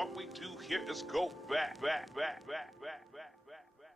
What we do here is go back, back, back, back, back, back, back, back.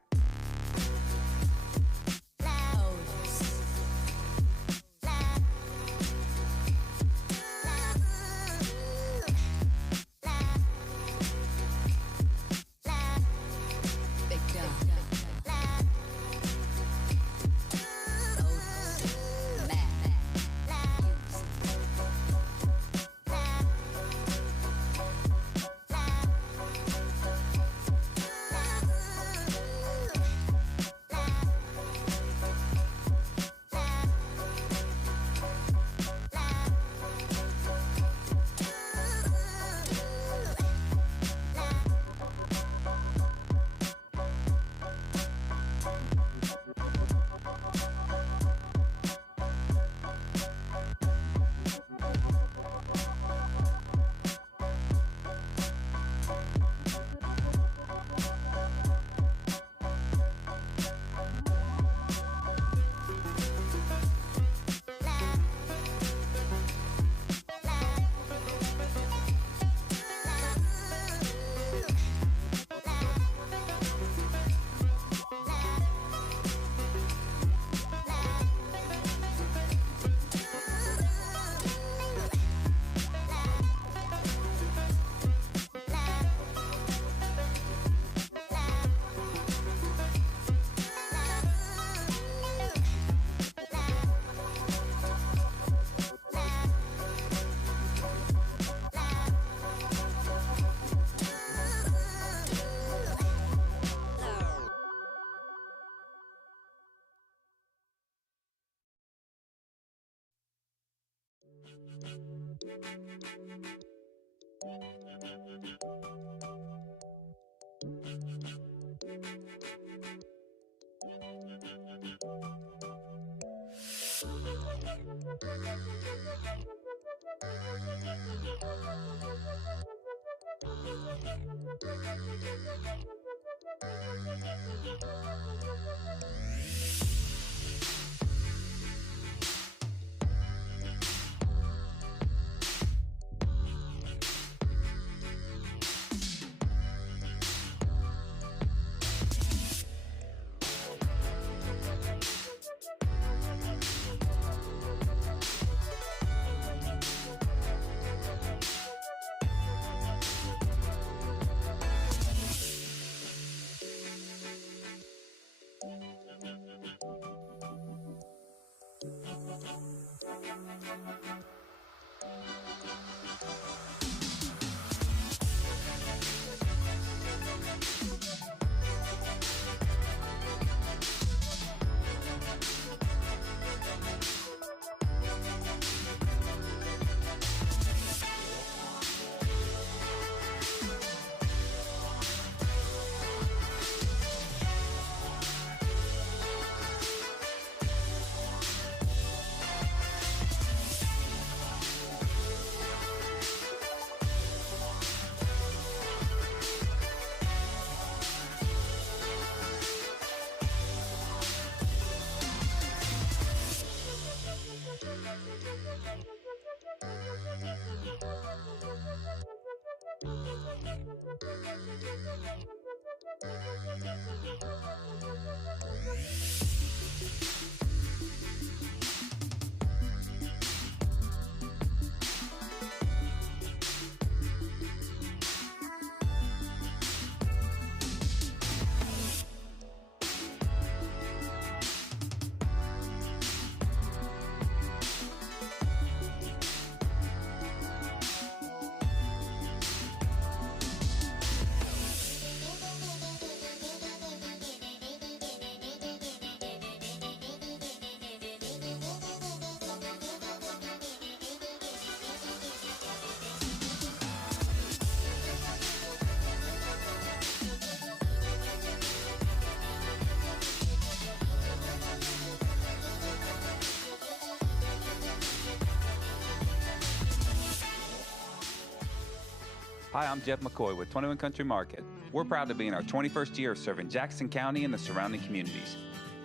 Hi, I'm Jeff McCoy with 21 Country Market. We're proud to be in our 21st year of serving Jackson County and the surrounding communities.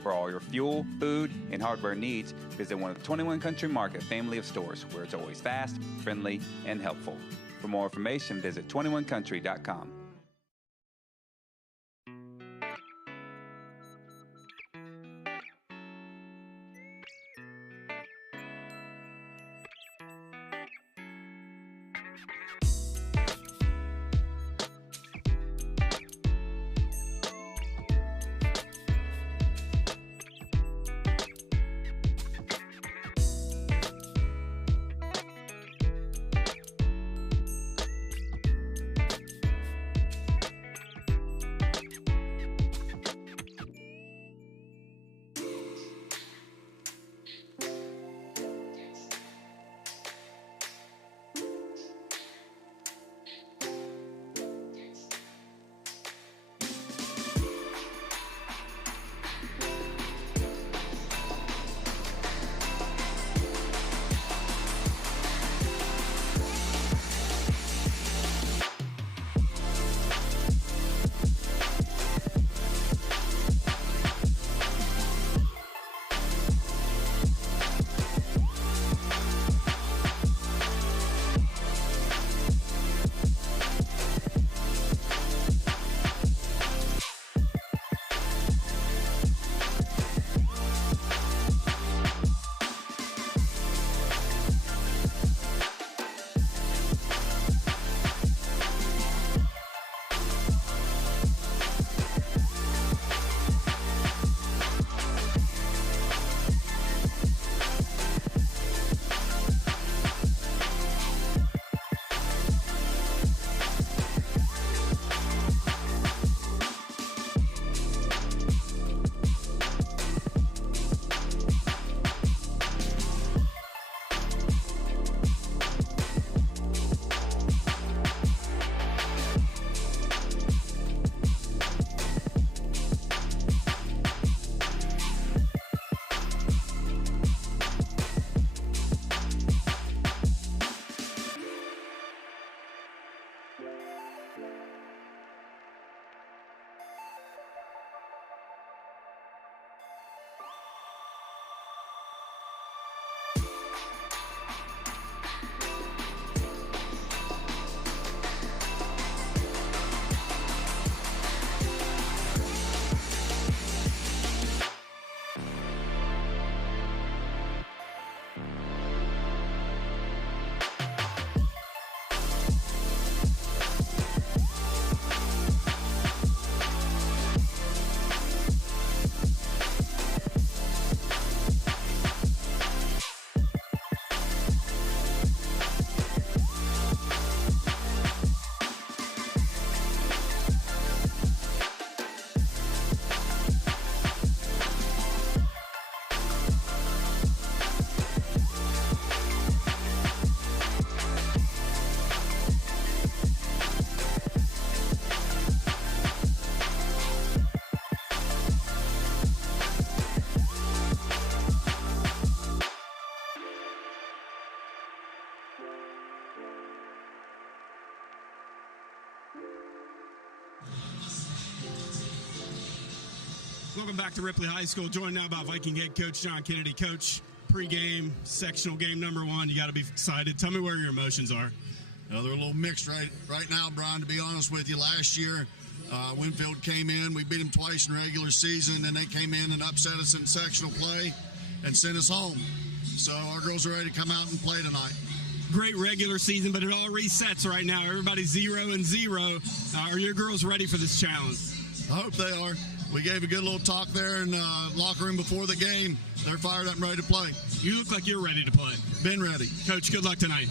For all your fuel, food, and hardware needs, visit one of the 21 Country Market family of stores where it's always fast, friendly, and helpful. For more information, visit 21country.com. Welcome back to Ripley High School. Joined now by Viking head coach John Kennedy. Coach, pregame, sectional game number one. You got to be excited. Tell me where your emotions are. They're a little mixed right now, Brian, to be honest with you. Last year, Winfield came in. We beat them twice in regular season, and they came in and upset us in sectional play and sent us home. So our girls are ready to come out and play tonight. Great regular season, but it all resets right now. Everybody's 0-0. Are your girls ready for this challenge? I hope they are. We gave a good little talk there in the locker room before the game. They're fired up and ready to play. You look like you're ready to play. Been ready. Coach, good luck tonight.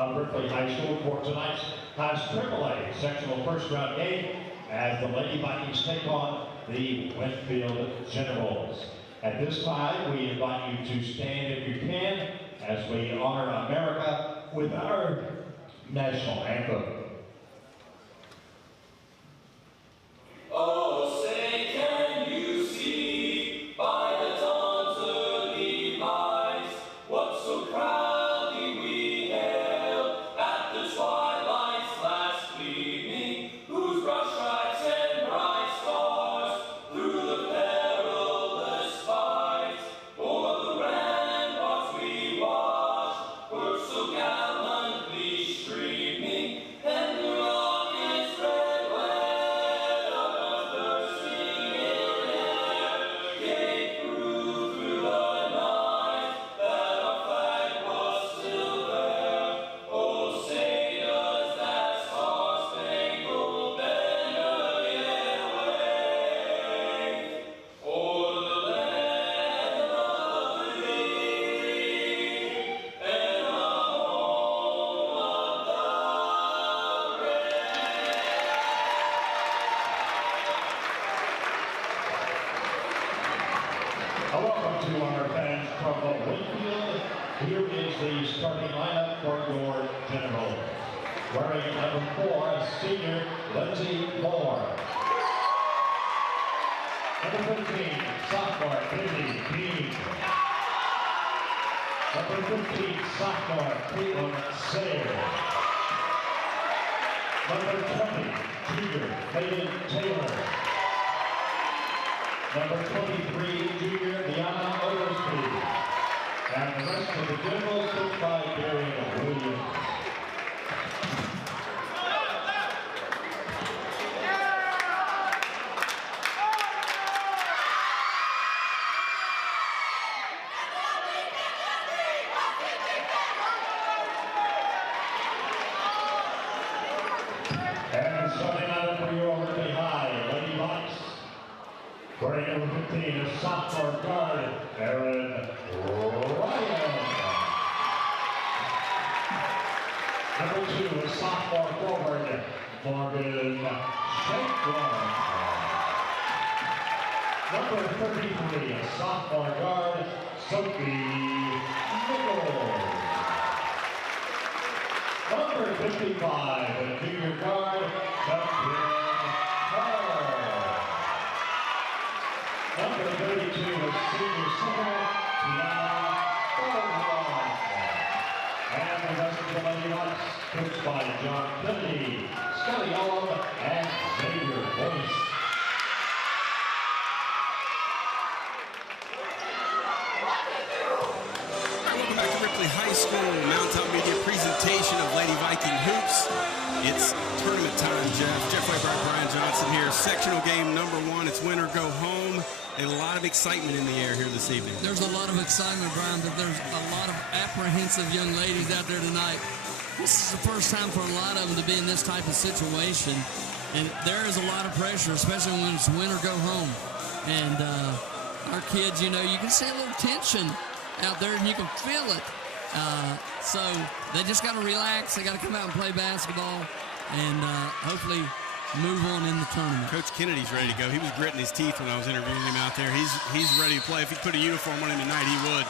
of Ripley High School for tonight's Class AAA sectional first round game as the Lady Vikings take on the Winfield Generals. At this time, we invite you to stand if you can as we honor America with our national anthem. Oh, say can you see by the dawn's early light what so proudly we hailed at the twilight's last gleaming, whose broad stripes and bright stars through the perilous fight o'er the ramparts we watched were so gallantly streaming, and the rocket's red glare of bursting in air gave proof through the night that our flag was still there. Oh, say does that star-spangled banner yet wave o'er the land of the free and the home of the brave. Welcome to our fans from Winfield. Here is the starting lineup for your Generals. Wearing number 4, senior Lindsay Moore. Number 15, sophomore Cindy Dean. Number 15, sophomore Caitlin Sayre. Number 20, junior Megan Taylor. Number 23, junior Deanna Odersby. And the rest of the Generals coached by Darian Williams. And starting out for your Ripley High, Lady Vikes. Wearing number 15 is sophomore guard, Aaron Ryan. Number 2 is sophomore forward, Morgan Shanklin. Number 33 is sophomore guard, Sophie Nichols. Number 55, a junior guard, Duncan Hall. Number 32 is senior center, Tiana Baldwin. And the rest of the Lady Vikes, coached by John Kennedy, Scotty Owen, and Xavier Boyce. Welcome back to Ripley High School Mountaintop Media presentation of Lady Viking Hoops. It's tournament time, Jeff Weber, Brian Johnson here. Sectional game number 1. It's win or go home. And a lot of excitement in the air here this evening. There's a lot of excitement, Brian, but there's a lot of apprehensive young ladies out there tonight. This is the first time for a lot of them to be in this type of situation. And there is a lot of pressure, especially when it's win or go home. And our kids, you know, you can see a little tension out there and you can feel it. So they just got to relax. They got to come out and play basketball and hopefully move on in the tournament. Coach Kennedy's ready to go. He was gritting his teeth when I was interviewing him out there. He's ready to play. If he put a uniform on him tonight, he would.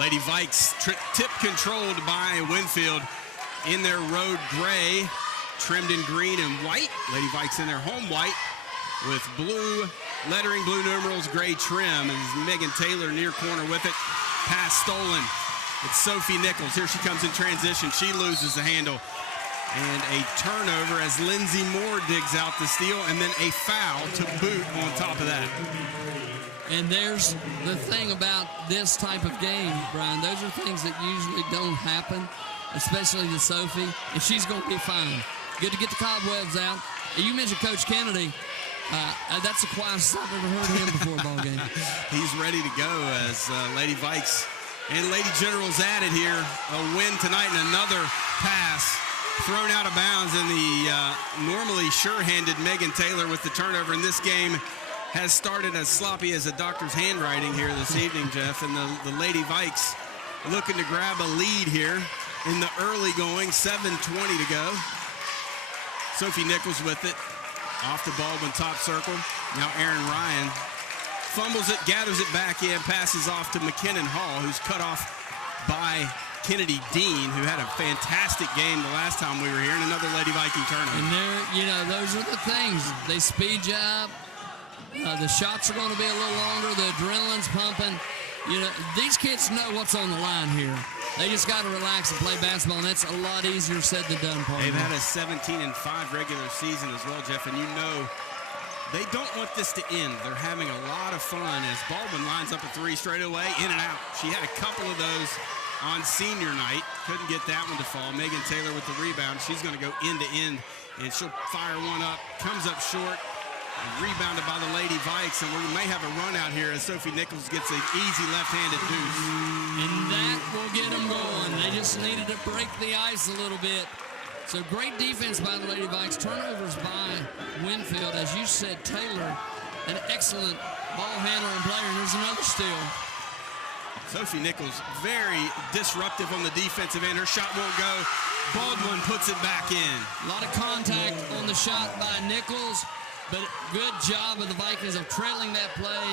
Lady Vikes tip controlled by Winfield in their road gray, trimmed in green and white. Lady Vikes in their home white with blue lettering, blue numerals, gray trim. And Megan Taylor near corner with it. Pass stolen. It's Sophie Nichols. Here she comes in transition. She loses the handle. And a turnover as Lindsay Moore digs out the steal, and then a foul to boot on top of that. And there's the thing about this type of game, Brian. Those are things that usually don't happen, especially to Sophie, and she's going to be fine. Good to get the cobwebs out. You mentioned Coach Kennedy. That's the quietest I've ever heard him before a ball game. He's ready to go as Lady Vikes and Lady Generals added here. A win tonight and another pass thrown out of bounds, and the normally sure-handed Megan Taylor with the turnover in this game has started as sloppy as a doctor's handwriting here this evening, Jeff, and the Lady Vikes looking to grab a lead here in the early going, 7:20 to go. Sophie Nichols with it. Off the Baldwin top circle. Now Aaron Ryan fumbles it, gathers it back in, passes off to McKinnon Hall, who's cut off by Kennedy Dean, who had a fantastic game the last time we were here, and another Lady Viking turnover. And there, you know, those are the things. They speed you up. The shots are going to be a little longer. The adrenaline's pumping. You know, these kids know what's on the line here. They just got to relax and play basketball, and that's a lot easier said than done, partner. They've had a 17-5 regular season as well, Jeff, and you know they don't want this to end. They're having a lot of fun as Baldwin lines up a three straight away, in and out. She had a couple of those on senior night. Couldn't get that one to fall. Megan Taylor with the rebound. She's going to go end to end, and she'll fire one up. Comes up short. Rebounded by the Lady Vikes, and we may have a run out here as Sophie Nichols gets an easy left-handed deuce. And that will get them going. They just needed to break the ice a little bit. So great defense by the Lady Vikes. Turnovers by Winfield. As you said, Taylor, an excellent ball handler and player. And there's another steal. Sophie Nichols very disruptive on the defensive end. Her shot won't go. Baldwin puts it back in. A lot of contact on the shot by Nichols. But good job of the Vikings of trailing that play.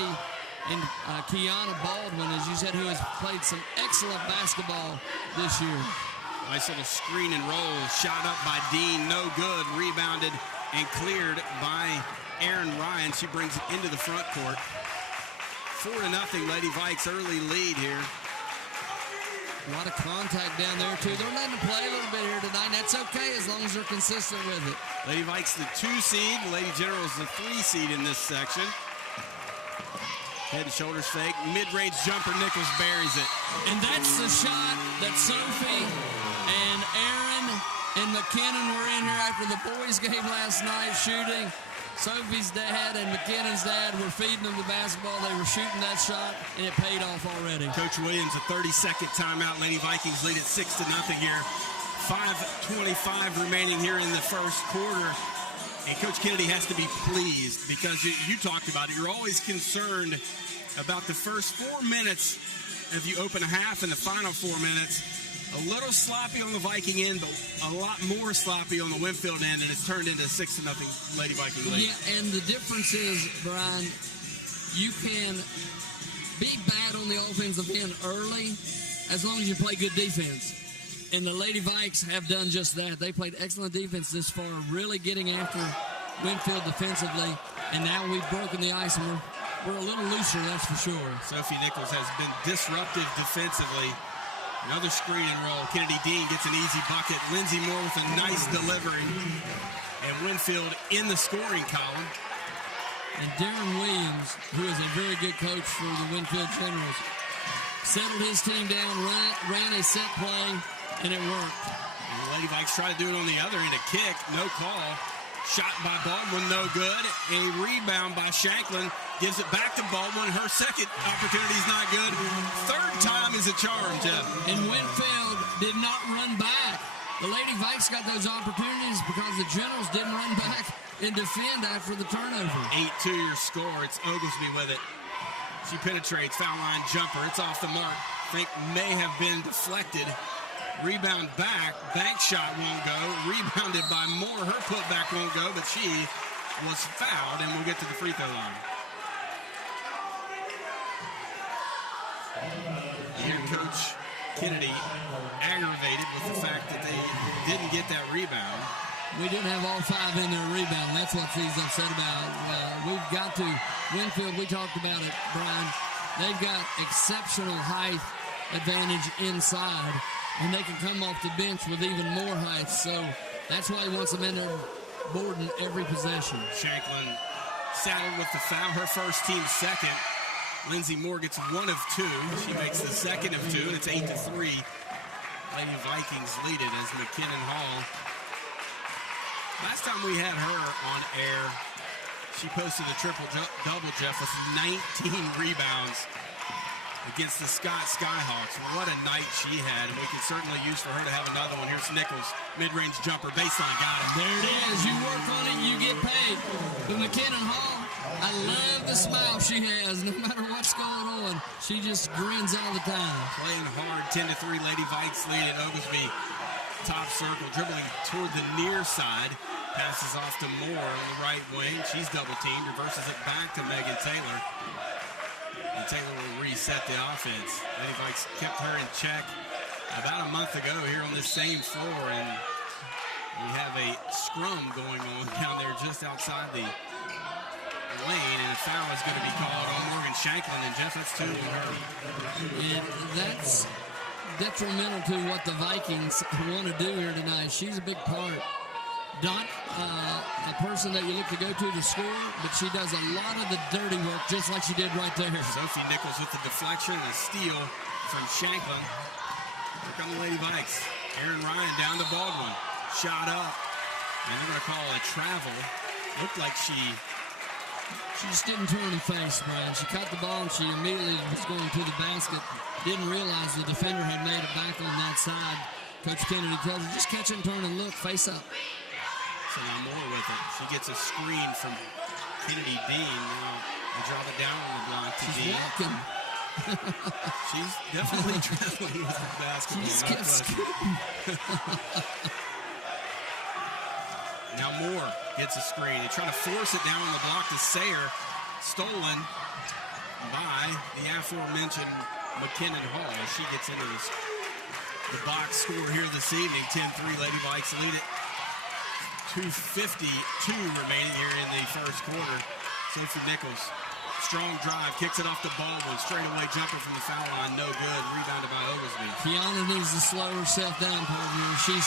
And Kiana Baldwin, as you said, who has played some excellent basketball this year. Nice little screen and roll. Shot up by Dean. No good. Rebounded and cleared by Aaron Ryan. She brings it into the front court. 4-0 Lady Vikes early lead here. A lot of contact down there, too. They're letting them play a little bit here tonight. That's okay as long as they're consistent with it. Lady Vikes the 2 seed. Lady Generals the 3 seed in this section. Head and shoulders fake. Mid-range jumper. Nichols buries it. And that's the shot that Sophie and Aaron and McKinnon were in here after the boys' game last night shooting. Sophie's dad and McKinnon's dad were feeding them the basketball. They were shooting that shot, and it paid off already. Coach Williams, a 30-second timeout. Lady Vikings lead at 6-0 here. 5:25 remaining here in the first quarter. And Coach Kennedy has to be pleased because you talked about it. You're always concerned about the first 4 minutes if you open a half and the final 4 minutes. A little sloppy on the Viking end, but a lot more sloppy on the Winfield end, and it's turned into a 6-0 Lady Viking lead. Yeah, and the difference is, Brian, you can be bad on the offensive end early as long as you play good defense. And the Lady Vikes have done just that. They played excellent defense this far, really getting after Winfield defensively, and now we've broken the ice, and we're a little looser, that's for sure. Sophie Nichols has been disruptive defensively. Another screen and roll. Kennedy Dean gets an easy bucket. Lindsey Moore with a nice delivery. And Winfield in the scoring column. And Darren Williams, who is a very good coach for the Winfield Generals, settled his team down, ran a set play, and it worked. And the Lady Vikes try to do it on the other end. A kick, no call. Shot by Baldwin, no good. A rebound by Shanklin. Gives it back to Baldwin. Her second opportunity is not good. Third time is a charm, Jeff. And Winfield did not run back. The Lady Vikes got those opportunities because the Generals didn't run back and defend after the turnover. 8-2 your score. It's Oglesby with it. She penetrates, foul line jumper. It's off the mark. Think may have been deflected. Rebound back. Bank shot won't go. Rebounded by Moore. Her putback won't go, but she was fouled, and we'll get to the free throw line. Here, Coach Kennedy aggravated with the fact that they didn't get that rebound. We didn't have all 5 in their rebound. That's what he's upset about. We've got to. Winfield, we talked about it, Brian. They've got exceptional height advantage inside, and they can come off the bench with even more height. So that's why he wants them in there boarding every possession. Shanklin saddled with the foul, her first, team second. Lindsey Moore gets 1 of 2. She makes the second of 2, and it's 8-3. Lady Vikings lead it as McKinnon Hall. Last time we had her on air, she posted a triple-double, Jeff, with 19 rebounds against the Scott Skyhawks. What a night she had, and we can certainly use for her to have another one. Here's Nichols, mid-range jumper, baseline, got it. There it is. You work on it, you get paid. But McKinnon Hall I love the smile she has. No matter what's going on, she just grins all the time. Playing hard, 10-3, Lady Vikes lead at Oglesby. Top circle, dribbling toward the near side. Passes off to Moore on the right wing. She's double teamed, reverses it back to Megan Taylor. And Taylor will reset the offense. Lady Vikes kept her in check about a month ago here on this same floor, and we have a scrum going on down there just outside the lane, and a foul is going to be called on Morgan Shanklin, and Jeff, that's 2 on her. And that's detrimental to what the Vikings want to do here tonight. She's a big part. Not a person that you look to go to score, but she does a lot of the dirty work, just like she did right there. Sophie Nichols with the deflection, a steal from Shanklin. Here come the Lady Vikes. Aaron Ryan down to Baldwin. Shot up, and they're going to call a travel. Looked like she just didn't turn and face, Brian. She caught the ball, and she immediately was going to the basket. Didn't realize the defender had made it back on that side. Coach Kennedy tells her, just catch it and turn and look, face up. So now Moore with it. She gets a screen from Kennedy Dean. Now they drop it down on the block to She's Dean. walking. She's definitely traveling with the basketball. She just kept scooting. Now Moore gets a screen. They try to force it down on the block to Sayer. Stolen by the aforementioned McKinnon Hall. She gets into the box score here this evening. 10-3, Lady Vikes lead it. 2:52 remaining here in the first quarter. Sophie Nichols, strong drive, kicks it off to Baldwin. Straightaway jumper from the foul line, no good. Rebounded by Oglesby. Kiana needs to slow herself down, partner. She's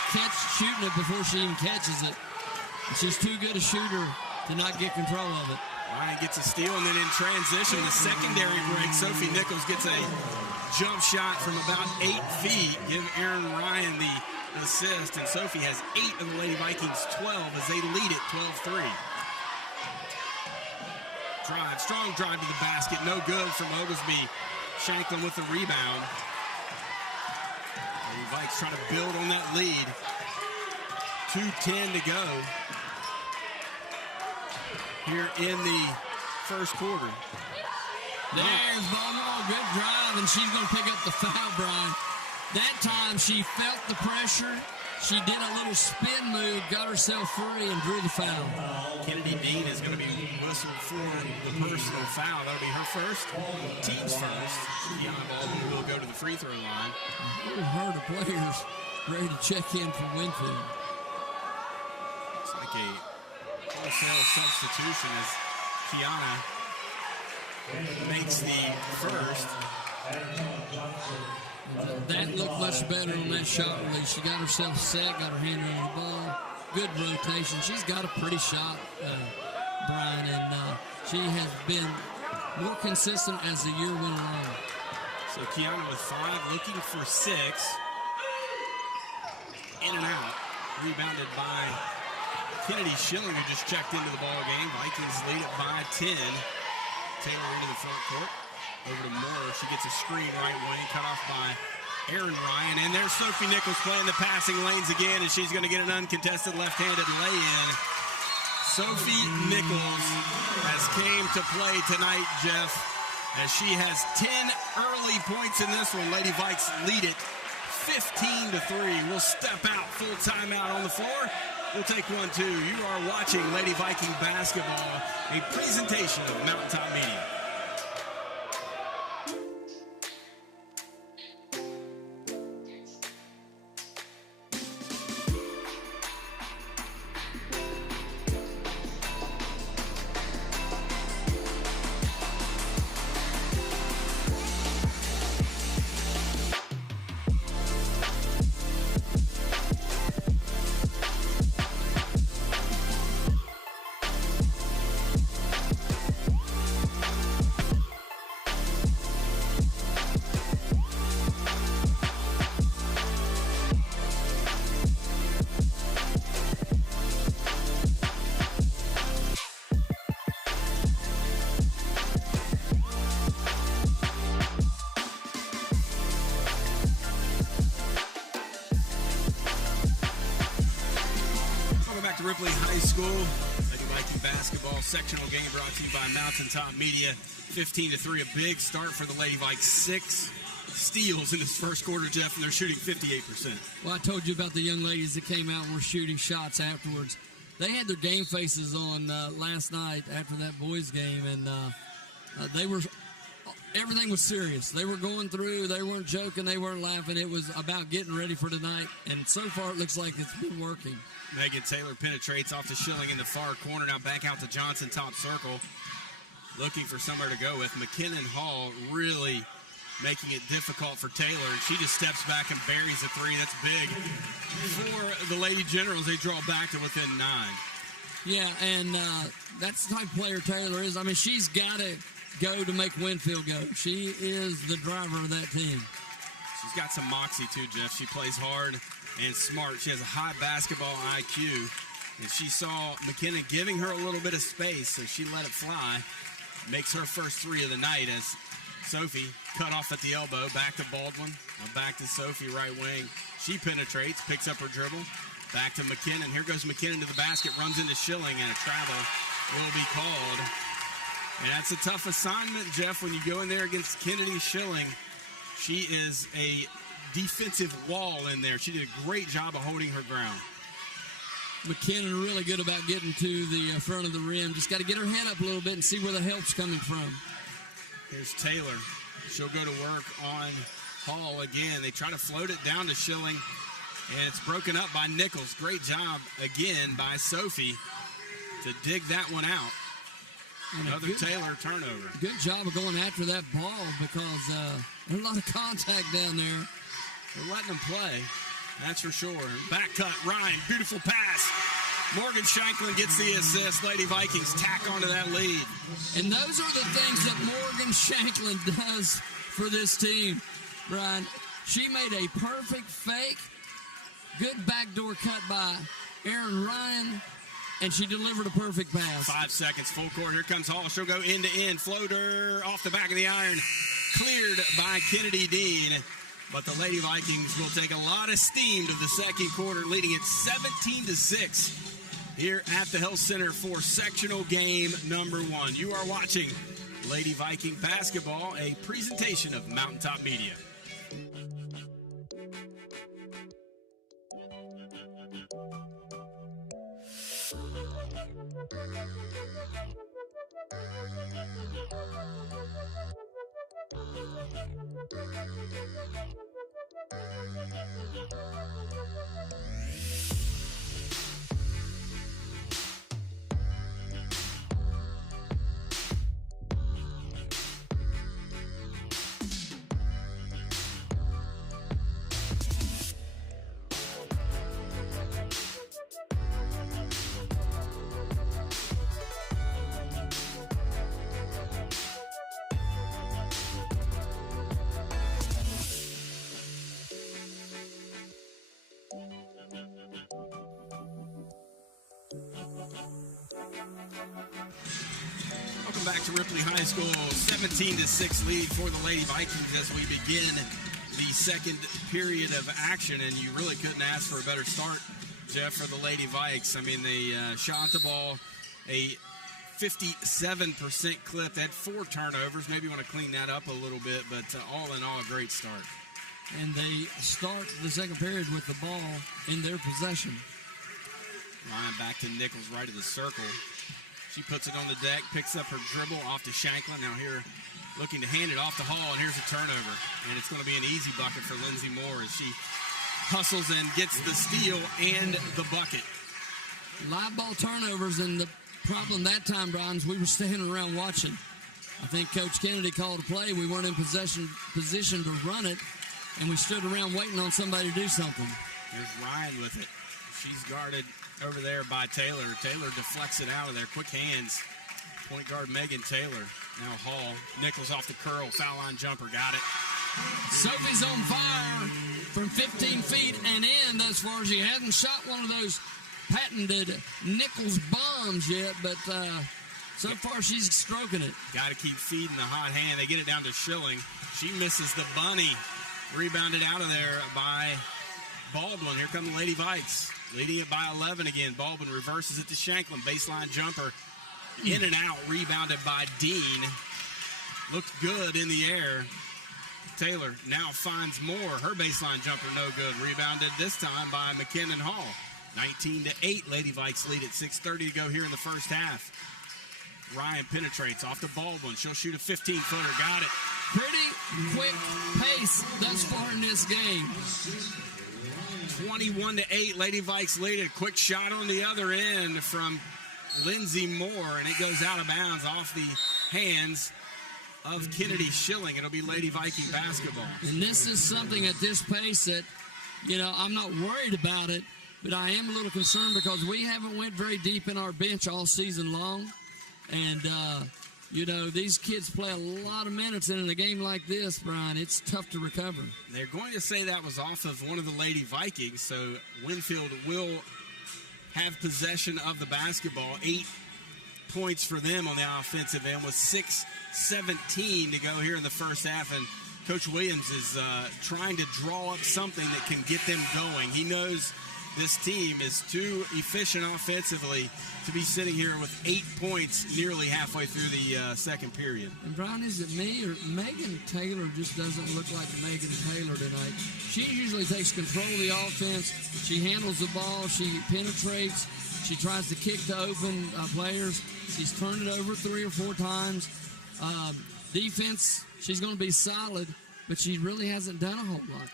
shooting it before she even catches it. She's too good a shooter to not get control of it. Ryan gets a steal, and then in transition, the secondary break, Sophie Nichols gets a jump shot from about 8 feet. Give Aaron Ryan the assist, and Sophie has 8 of the Lady Vikings 12 as they lead it 12-3. Strong drive to the basket, no good from Oglesby. Shanklin with the rebound. Lady Vikes trying to build on that lead. 2:10 to go here in the first quarter. There's Baldwin, good drive, and she's going to pick up the foul, Brian. That time she felt the pressure. She did a little spin move, got herself free, and drew the foul. Kennedy Dean is going to be whistled for the personal foul. That'll be her first, team's first. Kiana Baldwin will go to the free throw line. We heard the players ready to check in for Winfield. It's like a wholesale substitution as Kiana makes the first. That looked much better on that shot release. She got herself set, got her hand on the ball. Good rotation. She's got a pretty shot, Brian, and she has been more consistent as the year went along. So Kiana with 5, looking for 6. In and out. Rebounded by Kennedy Schilling, who just checked into the ball game. Vikings lead it by 10. Taylor into the front court. Over to Moore. She gets a screen right wing, cut off by Aaron Ryan. And there's Sophie Nichols playing the passing lanes again, and she's going to get an uncontested left-handed lay-in. Sophie Nichols has came to play tonight, Jeff, as she has 10 early points in this one. Lady Vikes lead it 15-3. We'll step out, full timeout on the floor. We'll take one, too. You are watching Lady Viking basketball, a presentation of Mountaintop Media. Ripley High School. Lady Viking basketball sectional game brought to you by Mountaintop Media. 15-3, a big start for the Lady Vikes. 6 steals in this first quarter, Jeff, and they're shooting 58%. Well, I told you about the young ladies that came out and were shooting shots afterwards. They had their game faces on last night after that boys game, and everything was serious. They were going through. They weren't joking. They weren't laughing. It was about getting ready for tonight, and so far it looks like it's been working. Megan Taylor penetrates off to Schilling in the far corner. Now back out to Johnson, top circle. Looking for somewhere to go with. McKinnon Hall really making it difficult for Taylor. She just steps back and buries a three. That's big. For the Lady Generals, they draw back to within 9. Yeah, and that's the type of player Taylor is. I mean, she's got to go to make Winfield go. She is the driver of that team. She's got some moxie too, Jeff. She plays hard and smart. She has a high basketball IQ. And she saw McKinnon giving her a little bit of space, so she let it fly. Makes her first 3 of the night as Sophie cut off at the elbow. Back to Baldwin. Now back to Sophie, right wing. She penetrates, picks up her dribble. Back to McKinnon. Here goes McKinnon to the basket, runs into Schilling, and a travel will be called. And that's a tough assignment, Jeff, when you go in there against Kennedy Schilling. She is a defensive wall in there. She did a great job of holding her ground. McKinnon really good about getting to the front of the rim. Just got to get her head up a little bit and see where the help's coming from. Here's Taylor. She'll go to work on Hall again. They try to float it down to Schilling, and it's broken up by Nichols. Great job again by Sophie to dig that one out. Another Taylor turnover. Good job of going after that ball because there's a lot of contact down there. They're letting them play, that's for sure. Back cut, Ryan, beautiful pass. Morgan Shanklin gets the assist. Lady Vikings tack onto that lead. And those are the things that Morgan Shanklin does for this team, Brian. She made a perfect fake, good backdoor cut by Aaron Ryan, and she delivered a perfect pass. 5 seconds, full court. Here comes Hall. She'll go end to end. Floater off the back of the iron. Cleared by Kennedy Dean. But the Lady Vikings will take a lot of steam to the second quarter, leading it 17-6 here at the Health Center for sectional game number 1. You are watching Lady Viking basketball, a presentation of Mountaintop Media. Welcome back to Ripley High School. 17-6 lead for the Lady Vikings as we begin the second period of action, and you really couldn't ask for a better start, Jeff, for the Lady Vikes. I mean, they shot the ball a 57% clip. They had 4 turnovers. Maybe you want to clean that up a little bit, but all in all, a great start. And they start the second period with the ball in their possession. Ryan back to Nichols, right of the circle. She puts it on the deck, picks up her dribble off to Shanklin. Now here looking to hand it off to Hall, and here's a turnover. And it's going to be an easy bucket for Lindsey Moore as she hustles and gets the steal and the bucket. Live ball turnovers, and the problem that time, Brian, is we were standing around watching. I think Coach Kennedy called a play. We weren't in position to run it, and we stood around waiting on somebody to do something. Here's Ryan with it. She's guarded over there by Taylor. Taylor deflects it out of there. Quick hands. Point guard Megan Taylor. Now Hall. Nichols off the curl. Foul line jumper. Got it. Sophie's on fire from 15 feet and in thus far. She hasn't shot one of those patented Nichols bombs yet, but so far she's stroking it. Got to keep feeding the hot hand. They get it down to Schilling. She misses the bunny. Rebounded out of there by Baldwin. Here come the Lady Vikes. leading it by 11 again. Baldwin reverses it to Shanklin. Baseline jumper in and out, rebounded by Dean. Looked good in the air. Taylor now finds more. Her baseline jumper no good. Rebounded this time by McKinnon Hall. 19-8, Lady Vikes lead at 6:30 to go here in the first half. Ryan penetrates off to Baldwin. She'll shoot a 15-footer. Got it. Pretty quick pace thus far in this game. 21-8, Lady Vikes lead. A quick shot on the other end from Lindsey Moore, and it goes out of bounds off the hands of Kennedy Schilling. It'll be Lady Viking basketball. And this is something at this pace that, I'm not worried about it, but I am a little concerned because we haven't went very deep in our bench all season long. And, these kids play a lot of minutes, and in a game like this, Brian, it's tough to recover. They're going to say that was off of one of the Lady Vikings, so Winfield will have possession of the basketball. 8 points for them on the offensive end with 6:17 to go here in the first half, and Coach Williams is trying to draw up something that can get them going. He knows this team is too efficient offensively to be sitting here with 8 points nearly halfway through the second period. And Brian, is it me or Megan Taylor just doesn't look like Megan Taylor tonight? She usually takes control of the offense. She handles the ball. She penetrates. She tries to kick to open players. She's turned it over 3 or 4 times. Defense, she's going to be solid, but she really hasn't done a whole lot.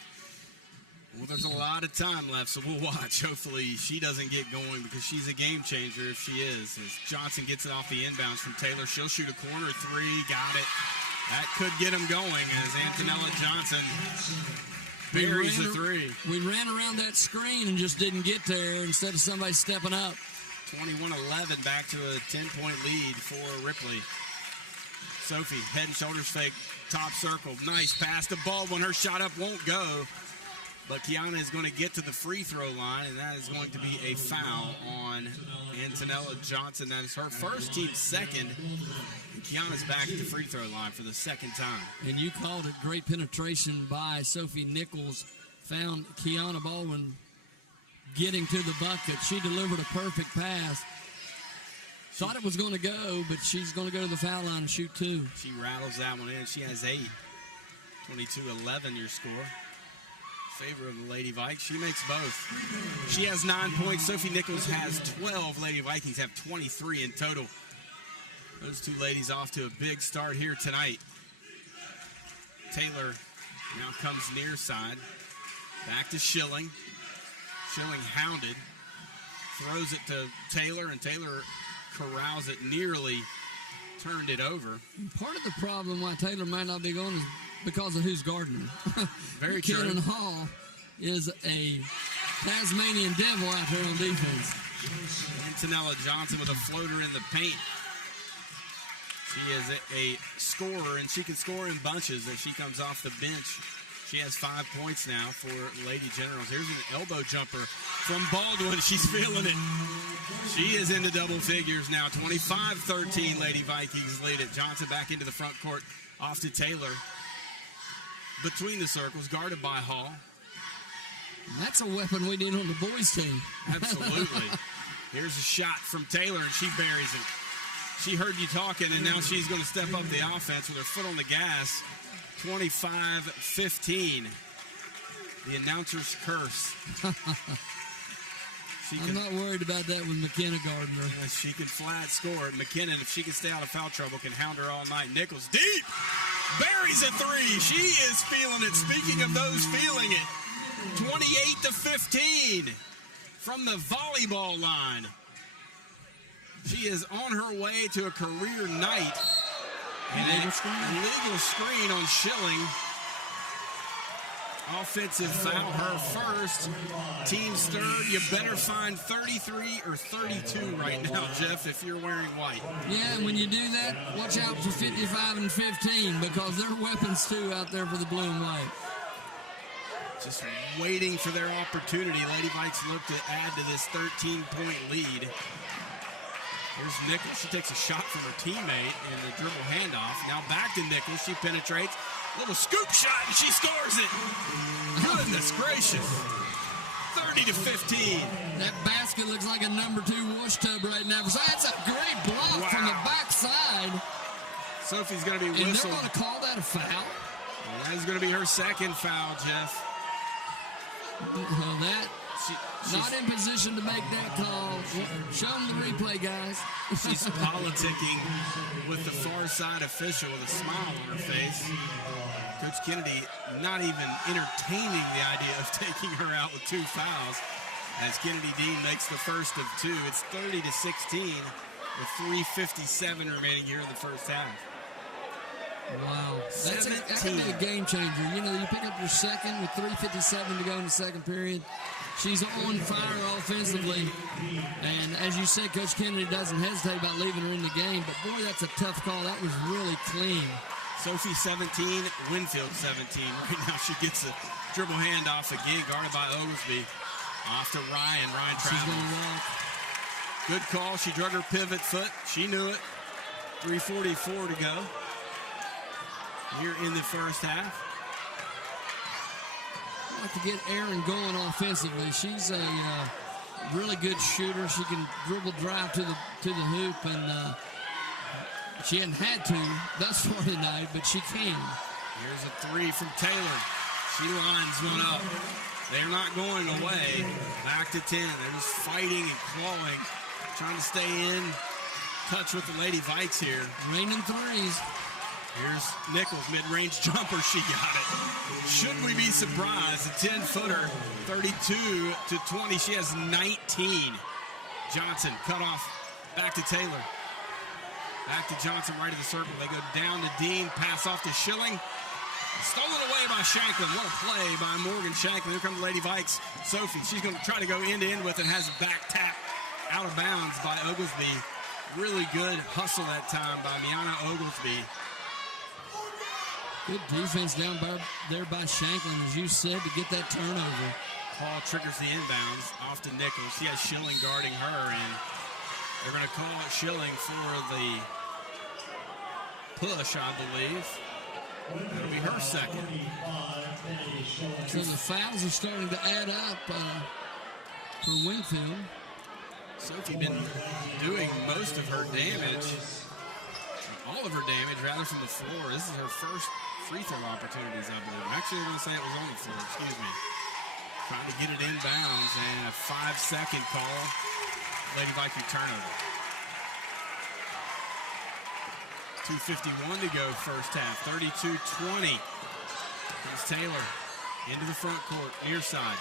Well, there's a lot of time left, so we'll watch. Hopefully she doesn't get going because she's a game changer if she is. As Johnson gets it off the inbounds from Taylor, she'll shoot a corner 3. Got it. That could get him going as Antonella Johnson buries the 3. We ran around that screen and just didn't get there instead of somebody stepping up. 21-11, back to a 10-point lead for Ripley. Sophie, head and shoulders fake, top circle. Nice pass to Baldwin. Her shot up won't go. But Kiana is going to get to the free throw line, and that is going to be a foul on Antonella Johnson. That is her first, team's second. And Kiana's back at the free throw line for the second time. And you called it great penetration by Sophie Nichols. Found Kiana Baldwin getting to the bucket. She delivered a perfect pass. Thought it was going to go, but she's going to go to the foul line and shoot 2. She rattles that one in. She has 8. 22-11 your score. Favor of the Lady Vikes. She makes both. She has 9 points. Sophie Nichols has 12. Lady Vikings have 23 in total. Those two ladies off to a big start here tonight. Taylor now comes near side. Back to Schilling. Schilling hounded. Throws it to Taylor, and Taylor corrals it, nearly turned it over. Part of the problem why Taylor might not be going is because of who's guarding her. Very true. Kenan Hall is a Tasmanian devil out there on defense. Antonella Johnson with a floater in the paint. She is a scorer, and she can score in bunches as she comes off the bench. She has 5 points now for Lady Generals. Here's an elbow jumper from Baldwin. She's feeling it. She is into double figures now. 25-13, Lady Vikings lead it. Johnson back into the front court. Off to Taylor. Between the circles, guarded by Hall. That's a weapon we need on the boys' team. Absolutely. Here's a shot from Taylor, and she buries it. She heard you talking, and now she's going to step up the offense with her foot on the gas. 25-15. The announcer's curse. I'm not worried about that with McKenna Gardner. She can flat score. McKinnon, if she can stay out of foul trouble, can hound her all night. Nichols deep. Buries a 3. She is feeling it. Speaking of those feeling it. 28-15 from the volleyball line. She is on her way to a career night. And a legal screen on Schilling. Offensive foul, her first. Team stirred. You better find 33 or 32 right now, Jeff, if you're wearing white. Yeah, and when you do that, watch out for 55 and 15 because they're weapons, too, out there for the blue and white. Just waiting for their opportunity. Lady Vikes look to add to this 13-point lead. Here's Nichols. She takes a shot from her teammate in the dribble handoff. Now back to Nichols. She penetrates. Little scoop shot, and she scores it. Goodness gracious. 30-15. That basket looks like a number 2 wash tub right now. So that's a great block from the backside. Sophie's going to be And whistled. they're going to call that a foul. Well, that is going to be her second foul, Jeff. Well, she's not in position to make that call. Show them the replay, guys. She's politicking with the far side official with a smile on her face. Coach Kennedy not even entertaining the idea of taking her out with 2 fouls as Kennedy Dean makes the first of 2. It's 30-16 with 3:57 remaining here in the first half. Wow. That could be a game changer. You know, you pick up your second with 3:57 to go in the second period. She's on fire offensively. And as you said, Coach Kennedy doesn't hesitate about leaving her in the game. But, boy, that's a tough call. That was really clean. Sophie 17, Winfield 17. Right now she gets a dribble handoff again, guarded by Oglesby. Off to Ryan. Ryan She's travels. going to walk. Good call. She drug her pivot foot. She knew it. 3:44 to go here in the first half. I'd like to get Erin going offensively. She's a really good shooter. She can dribble drive to the hoop, and she hadn't had to thus far tonight, but she can. Here's a 3 from Taylor. She lines one up. They're not going away. Back to 10. They're just fighting and clawing, trying to stay in touch with the Lady Vikes here. Raining threes. Here's Nichols, mid-range jumper. She got it. Should we be surprised? A 10-footer, 32-20. She has 19. Johnson cut off. Back to Taylor. Back to Johnson, right of the circle. They go down to Dean. Pass off to Schilling. Stolen away by Shanklin. What a play by Morgan Shanklin. Here comes Lady Vikes. Sophie, she's going to try to go end-to-end with it. Has back tap out of bounds by Oglesby. Really good hustle that time by Miana Oglesby. Good defense down there by Shanklin, as you said, to get that turnover. Hall triggers the inbounds off to Nichols. She has Schilling guarding her, and they're going to call it Schilling for the push, I believe. That'll be her second. So the fouls are starting to add up for Winfield. Sophie been doing most of her damage, all of her damage, rather, from the floor. This is her first free throw opportunities, I believe. Actually, I'm going to say it was on the floor. Excuse me. Trying to get it inbounds, and a 5-second call. Lady Viking turnover. 2:51 to go first half. 32-20. Here's Taylor into the front court, near side.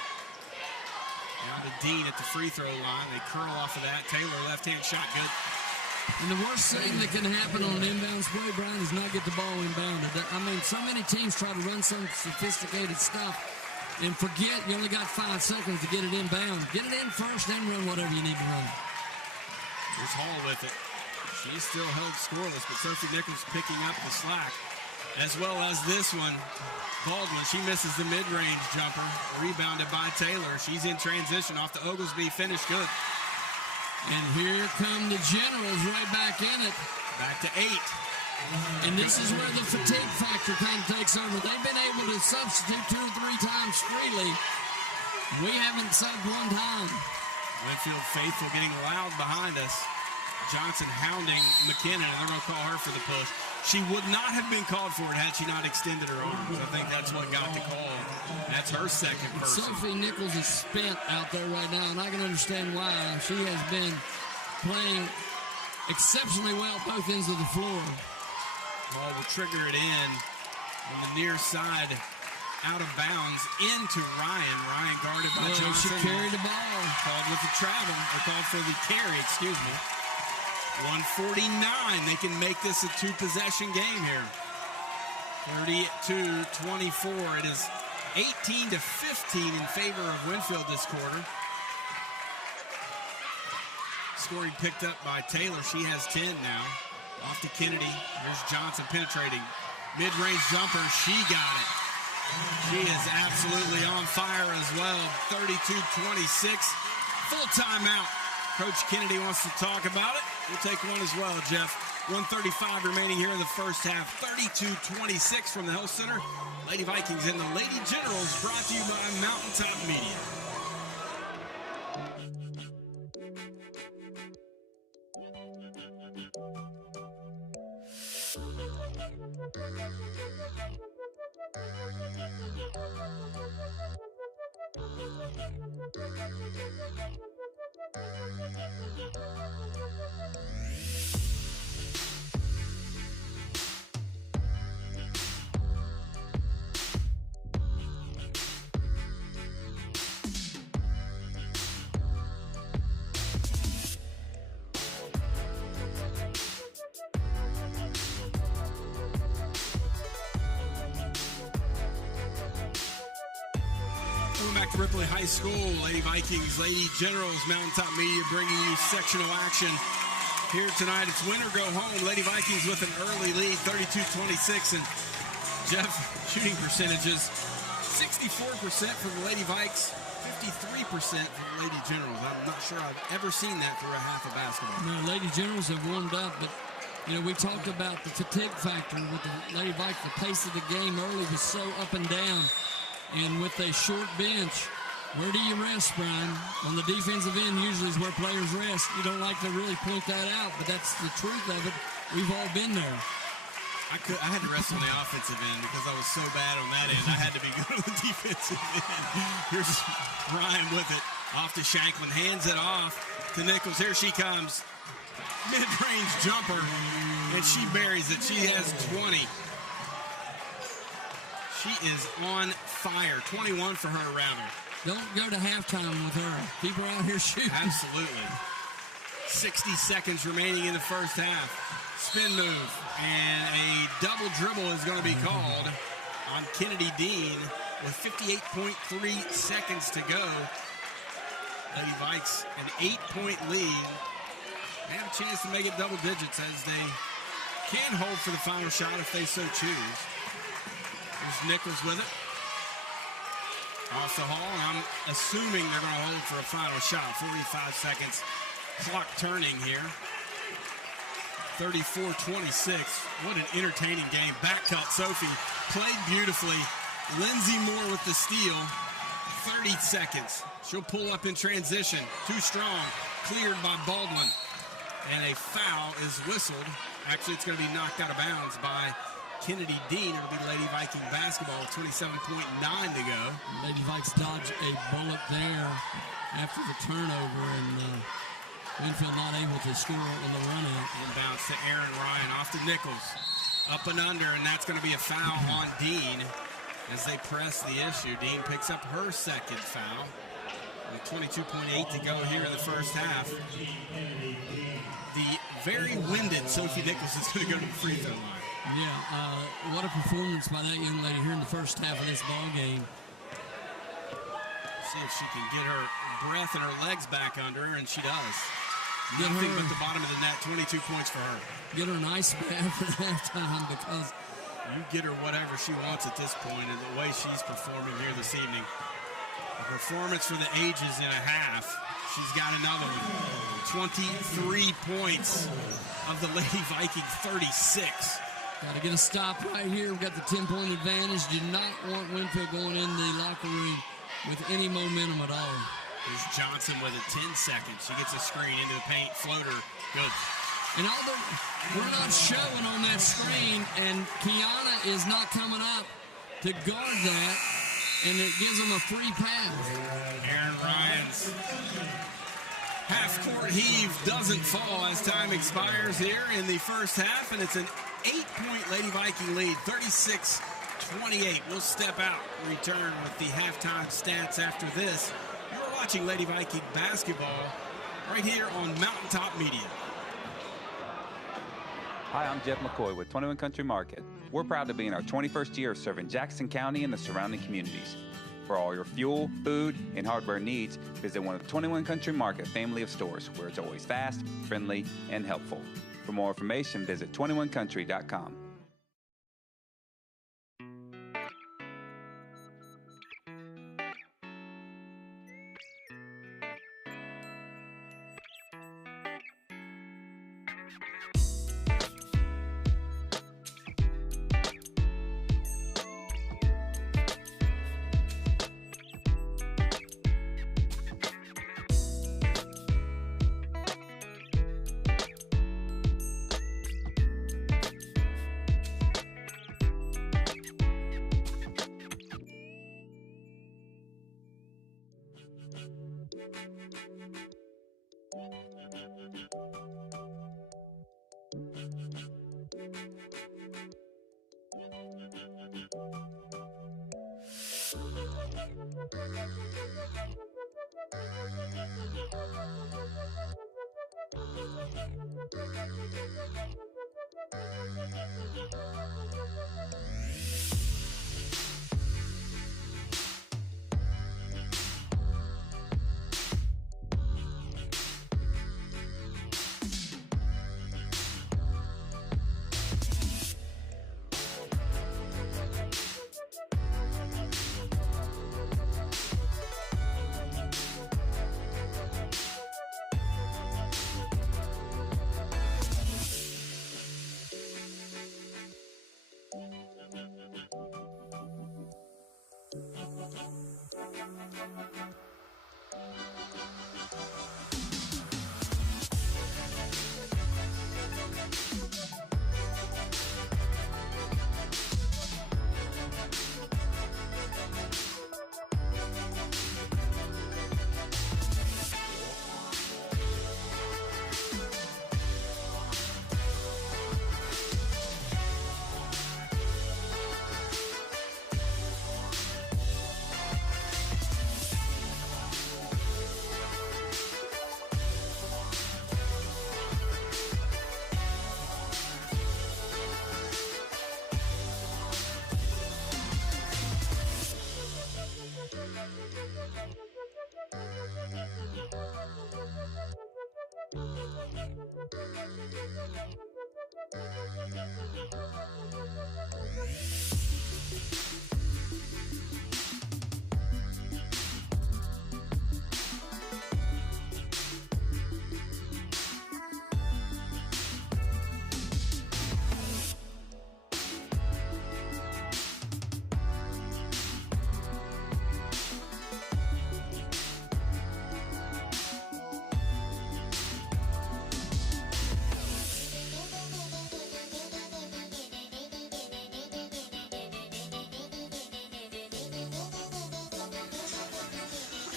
Down to Dean at the free throw line. They curl off of that. Taylor, left-hand shot, good. And the worst thing that can happen on an inbounds play, Brian, is not get the ball inbounded. I mean, so many teams try to run some sophisticated stuff and forget you only got 5 seconds to get it inbound. Get it in first, then run whatever you need to run. Here's Hall with it. She's still held scoreless, but Sophie Nichols picking up the slack. As well as this one, Baldwin, she misses the mid-range jumper. Rebounded by Taylor. She's in transition off the Oglesby. Finish good. And here come the Generals right back in it. Back to 8. And this is where the fatigue factor kind of takes over. They've been able to substitute 2 or 3 times freely. We haven't subbed 1 time. Winfield faithful getting loud behind us. Johnson hounding McKinnon, and they're going to call her for the push. She would not have been called for it had she not extended her arms. I think that's what got the call. That's her second person. Sophie Nichols is spent out there right now, and I can understand why. She has been playing exceptionally well both ends of the floor. Ball will trigger it in on the near side, out of bounds, into Ryan. Ryan guarded by Johnson. She carried the ball. Called with the travel, or called for the carry, excuse me. 149. They can make this a 2-possession game here. 32-24. It is 18-15 in favor of Winfield this quarter. Scoring picked up by Taylor. She has 10 now. Off to Kennedy. Here's Johnson penetrating. Mid-range jumper. She got it. She is absolutely on fire as well. 32-26. Full timeout. Coach Kennedy wants to talk about it. We'll take one as well, Jeff. 1:35 remaining here in the first half. 32-26 from the Health Center. Lady Vikings and the Lady Generals, brought to you by Mountaintop Media. Welcome back to Ripley High School. Lady Vikings, Lady Generals, Mountaintop Media bringing you sectional action here tonight. It's win or go home. Lady Vikings with an early lead, 32-26. And Jeff, shooting percentages, 64% for the Lady Vikes, 53% for the Lady Generals. I'm not sure I've ever seen that through a half of basketball. No, Lady Generals have warmed up, but you know, we talked about the fatigue factor with the Lady Vikes. The pace of the game early was so up and down. And with a short bench, where do you rest, Brian? On the defensive end usually is where players rest. You don't like to really point that out, but that's the truth of it. We've all been there. I had to rest on the offensive end because I was so bad on that end. I had to be good on the defensive end. Here's Brian with it. Off to Shanklin. Hands it off to Nichols. Here she comes. Mid-range jumper. And she buries it. She has 20. She is on fire. 21 for her, rather. Don't go to halftime with her. Keep her out here shooting. Absolutely. 60 seconds remaining in the first half. Spin move. And a double dribble is going to be called on Kennedy Dean with 58.3 seconds to go. Lady Vikes an 8-point lead. They have a chance to make it double digits as they can hold for the final shot if they so choose. There's Nichols with it. Off the hall, and I'm assuming they're going to hold for a final shot. 45 seconds. Clock turning here. 34-26. What an entertaining game. Back cut, Sophie. Played beautifully. Lindsay Moore with the steal. 30 seconds. She'll pull up in transition. Too strong. Cleared by Baldwin. And a foul is whistled. Actually, it's going to be knocked out of bounds by Kennedy Dean. It'll be Lady Viking basketball with 27.9 to go. Lady Vikes dodge a bullet there after the turnover, and Winfield not able to score on the run out. Inbounds to Aaron Ryan, off to Nichols. Up and under, and that's going to be a foul on Dean as they press the issue. Dean picks up her second foul. With 22.8 to go here in the first half. The very winded Sophie Nichols is going to go to the free throw line. Yeah, what a performance by that young lady here in the first half of this ball game. See if she can get her breath and her legs back under her, and she does. Get Nothing her, but the bottom of the net, 22 points for her. Get her an ice bath at halftime because you get her whatever she wants at this point, and the way she's performing here this evening. A performance for the ages in a half. She's got another one. 23 points of the Lady Vikings, 36. got to get a stop right here. We've got the 10-point advantage. Do not want Winfield going in the locker room with any momentum at all. There's Johnson with it, 10 seconds. She gets a screen into the paint, floater, good. And although we're not showing on that screen, and Kiana is not coming up to guard that, and it gives them a free pass. Aaron Ryan's half-court heave doesn't fall as time expires here in the first half, and it's an 8-point Lady Viking lead, 36-28. We'll step out, return with the halftime stats after this. You're watching Lady Viking basketball right here on Mountaintop Media. Hi, I'm Jeff McCoy with 21 Country Market. We're proud to be in our 21st year of serving Jackson County and the surrounding communities. For all your fuel, food, and hardware needs, visit one of the 21 Country Market family of stores where it's always fast, friendly, and helpful. For more information, visit 21country.com.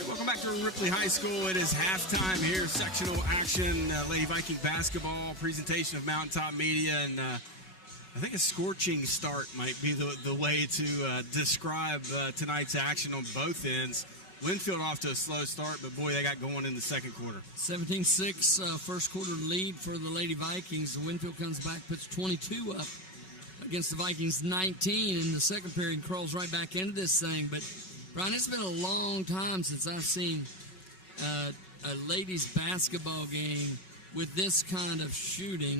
Welcome back to Ripley High School. It is halftime here. Sectional action. Lady Viking basketball presentation of Mountaintop Media. And I think a scorching start might be the way to describe tonight's action on both ends. Winfield off to a slow start, but boy, they got going in the second quarter. 17-6 first quarter lead for the Lady Vikings. Winfield comes back, puts 22 up against the Vikings 19 in the second period, crawls right back into this thing. But Brian, it's been a long time since I've seen a ladies basketball game with this kind of shooting.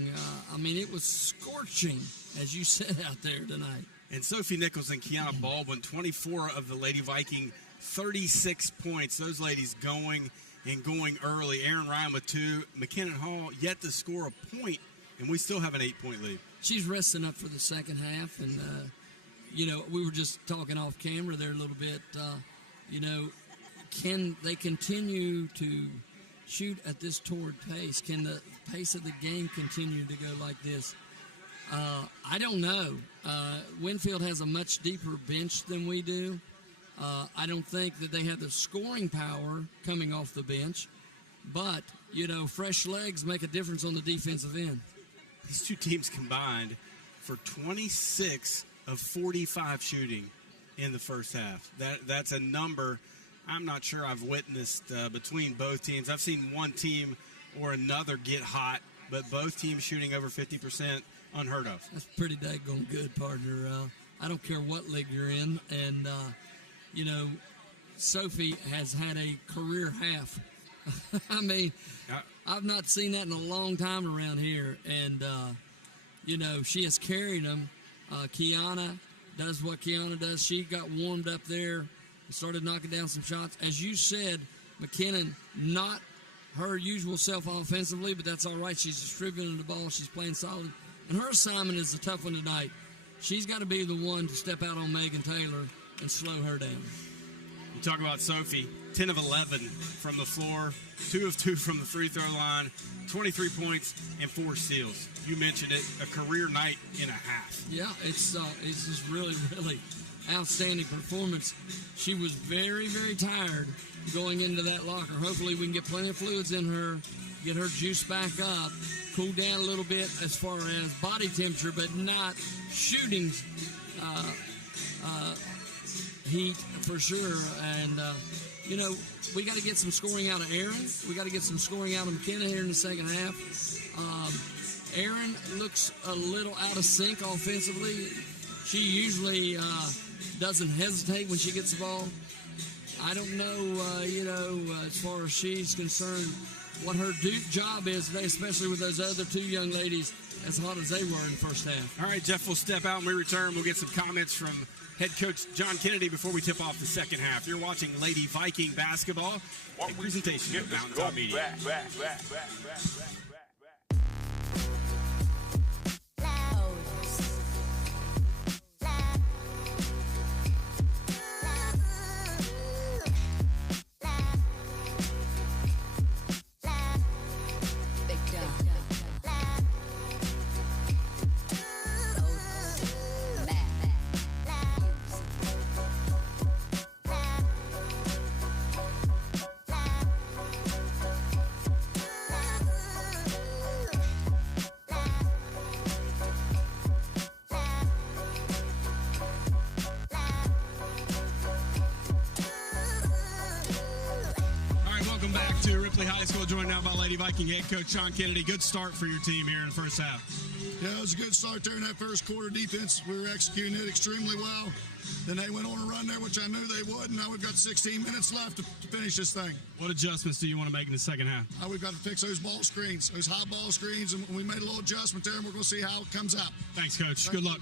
I mean, it was scorching, as you said, out there tonight. And Sophie Nichols and Kiana Baldwin, 24 of the Lady Viking, 36 points. Those ladies going and going early. Aaron Ryan with 2. McKinnon Hall yet to score a point, and we still have an 8-point lead. She's resting up for the second half, and we were just talking off camera there a little bit. Can they continue to shoot at this torrid pace? Can the pace of the game continue to go like this? I don't know. Winfield has a much deeper bench than we do. I don't think that they have the scoring power coming off the bench, but, fresh legs make a difference on the defensive end. These two teams combined for 26 of 45 shooting in the first half. That's a number I'm not sure I've witnessed between both teams. I've seen one team or another get hot, but both teams shooting over 50%, unheard of. That's pretty daggone good, partner. I don't care what league you're in. And, Sophie has had a career half. I mean, I've not seen that in a long time around here. And, she has carried them. Kiana does what Kiana does. She got warmed up there and started knocking down some shots. As you said, McKinnon, not her usual self offensively, but that's all right. She's distributing the ball. She's playing solid. And her assignment is a tough one tonight. She's got to be the one to step out on Megan Taylor and slow her down. You talk about Sophie, 10 of 11 from the floor, 2 of 2 from the free throw line, 23 points and 4 steals. You mentioned it, a career night and a half. Yeah, it's just really, really outstanding performance. She was very, very tired going into that locker. Hopefully we can get plenty of fluids in her, get her juice back up, cool down a little bit as far as body temperature, but not shooting heat for sure. And, you know, we got to get some scoring out of Aaron. We got to get some scoring out of McKenna here in the second half. Aaron looks a little out of sync offensively. She usually doesn't hesitate when she gets the ball. I don't know, as far as she's concerned, what her job is today, especially with those other two young ladies as hot as they were in the first half. All right, Jeff, we'll step out and we return. We'll get some comments from head coach John Kennedy before we tip off the second half. You're watching Lady Viking basketball, a presentation of Mountain Top Media. Back. High School, joined now by Lady Viking head coach Sean Kennedy. Good start for your team here in the first half. Yeah, it was a good start there in that first quarter defense. We were executing it extremely well. Then they went on a run there, which I knew they would. And now we've got 16 minutes left to finish this thing. What adjustments do you want to make in the second half? We've got to fix those ball screens, those high ball screens. And we made a little adjustment there, and we're going to see how it comes out. Thanks, Coach. Good luck.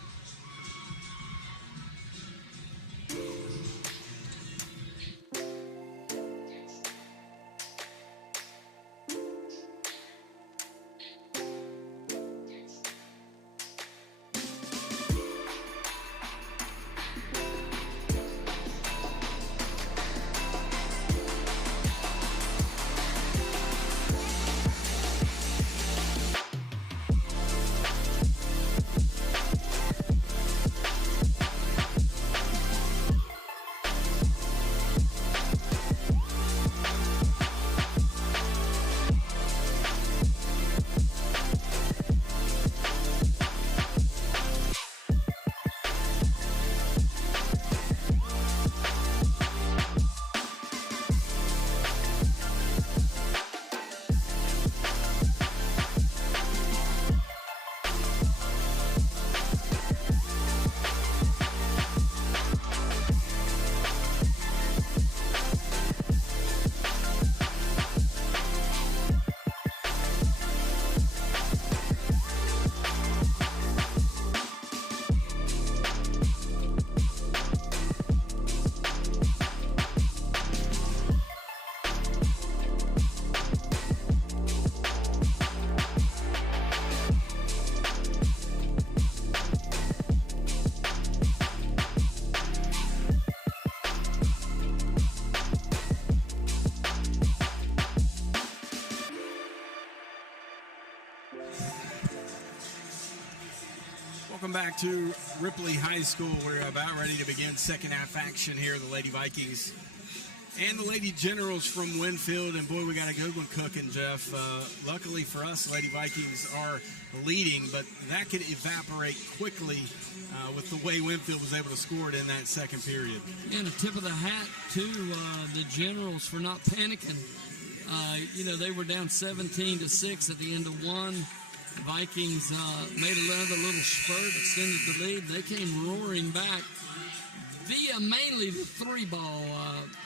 Welcome back to Ripley High School. We're about ready to begin second half action here. The Lady Vikings and the Lady Generals from Winfield. And boy, we got a good one cooking, Jeff. Luckily for us, the Lady Vikings are leading, but that could evaporate quickly with the way Winfield was able to score it in that second period. And a tip of the hat to the Generals for not panicking. They were down 17-6 at the end of one. The Vikings made another little spurt, extended the lead. They came roaring back via mainly the three ball.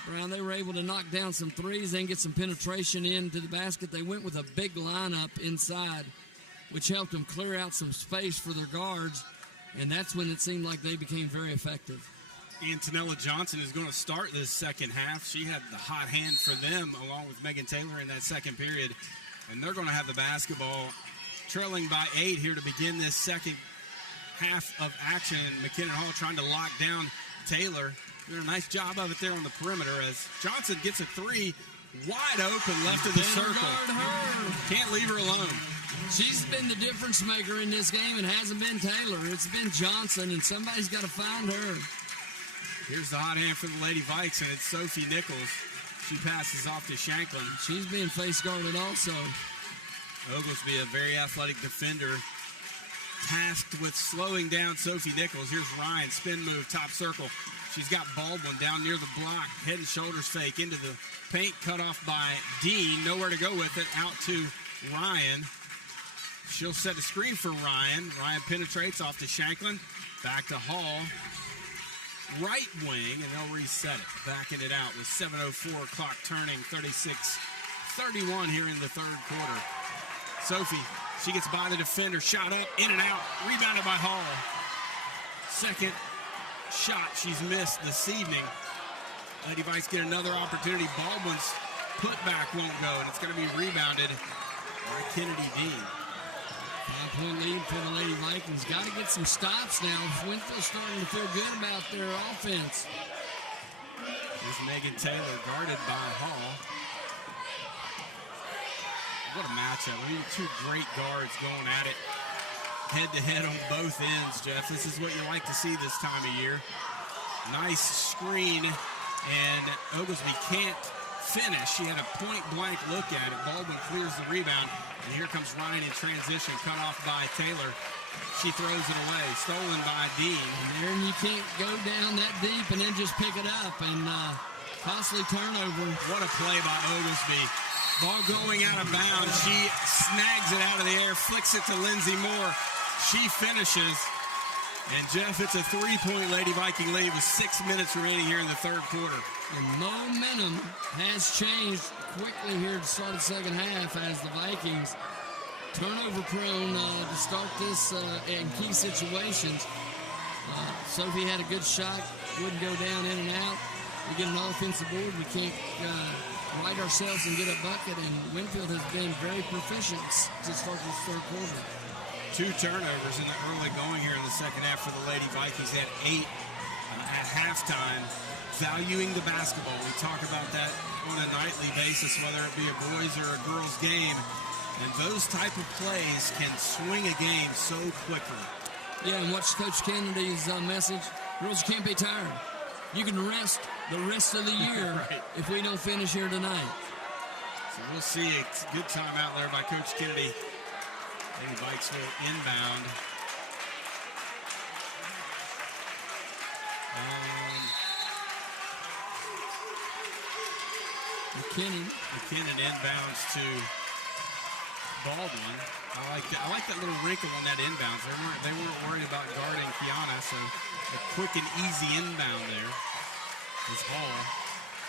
Brown, they were able to knock down some threes, then get some penetration into the basket. They went with a big lineup inside, which helped them clear out some space for their guards, and that's when it seemed like they became very effective. Antonella Johnson is going to start this second half. She had the hot hand for them along with Megan Taylor in that second period, and they're going to have the basketball trailing by 8 here to begin this second half of action. McKinnon Hall trying to lock down Taylor. Doing a nice job of it there on the perimeter as Johnson gets a three wide open left of the circle. Can't leave her alone. She's been the difference maker in this game. It hasn't been Taylor. It's been Johnson, and somebody's got to find her. Here's the hot hand for the Lady Vikes, and it's Sophie Nichols. She passes off to Shanklin. She's being face guarded also. Oglesby, a very athletic defender, tasked with slowing down Sophie Nichols. Here's Ryan, spin move, top circle. She's got Baldwin down near the block. Head and shoulders fake into the paint. Cut off by Dean. Nowhere to go with it. Out to Ryan. She'll set a screen for Ryan. Ryan penetrates off to Shanklin. Back to Hall. Right wing, and they'll reset it. Backing it out with 7:04 clock turning. 36-31 here in the third quarter. Sophie, she gets by the defender. Shot up, in and out. Rebounded by Hall. Second shot she's missed this evening. Lady Vikes get another opportunity. Baldwin's putback won't go, and it's going to be rebounded by Kennedy Dean. 5-point lead for the Lady Vikings. Got to get some stops now. Winfield's starting to feel good about their offense. Here's Megan Taylor guarded by Hall. What a matchup. I mean, two great guards going at it head-to-head on both ends, Jeff. This is what you like to see this time of year. Nice screen, and Oglesby can't finish. She had a point-blank look at it. Baldwin clears the rebound, and here comes Ryan in transition, cut off by Taylor. She throws it away, stolen by Dean. And Aaron, you can't go down that deep and then just pick it up, and costly turnover. What a play by Oglesby. Ball going out of bounds. She snags it out of the air, flicks it to Lindsey Moore. She finishes. And, Jeff, it's a three-point Lady Viking lead with 6 minutes remaining here in the third quarter. The momentum has changed quickly here to start the second half as the Vikings turnover prone to start this in key situations. Sophie had a good shot, wouldn't go down in and out. We get an offensive board, we can't right ourselves and get a bucket, and Winfield has been very proficient to start this third quarter. 2 turnovers in the early going here in the second half for the Lady Vikings. They had 8 at halftime. Valuing the basketball. We talk about that on a nightly basis, whether it be a boys or a girls game. And those type of plays can swing a game so quickly. Yeah, and watch Coach Kennedy's message. Girls, you can't be tired. You can rest the rest of the year right. if we don't finish here tonight. So we'll see. It's a good timeout there by Coach Kennedy. Lady Vikes will inbound. McKinnon inbounds to Baldwin. I like that little wrinkle on that inbounds. They weren't worried about guarding Kiana, so a quick and easy inbound there. Is Hall.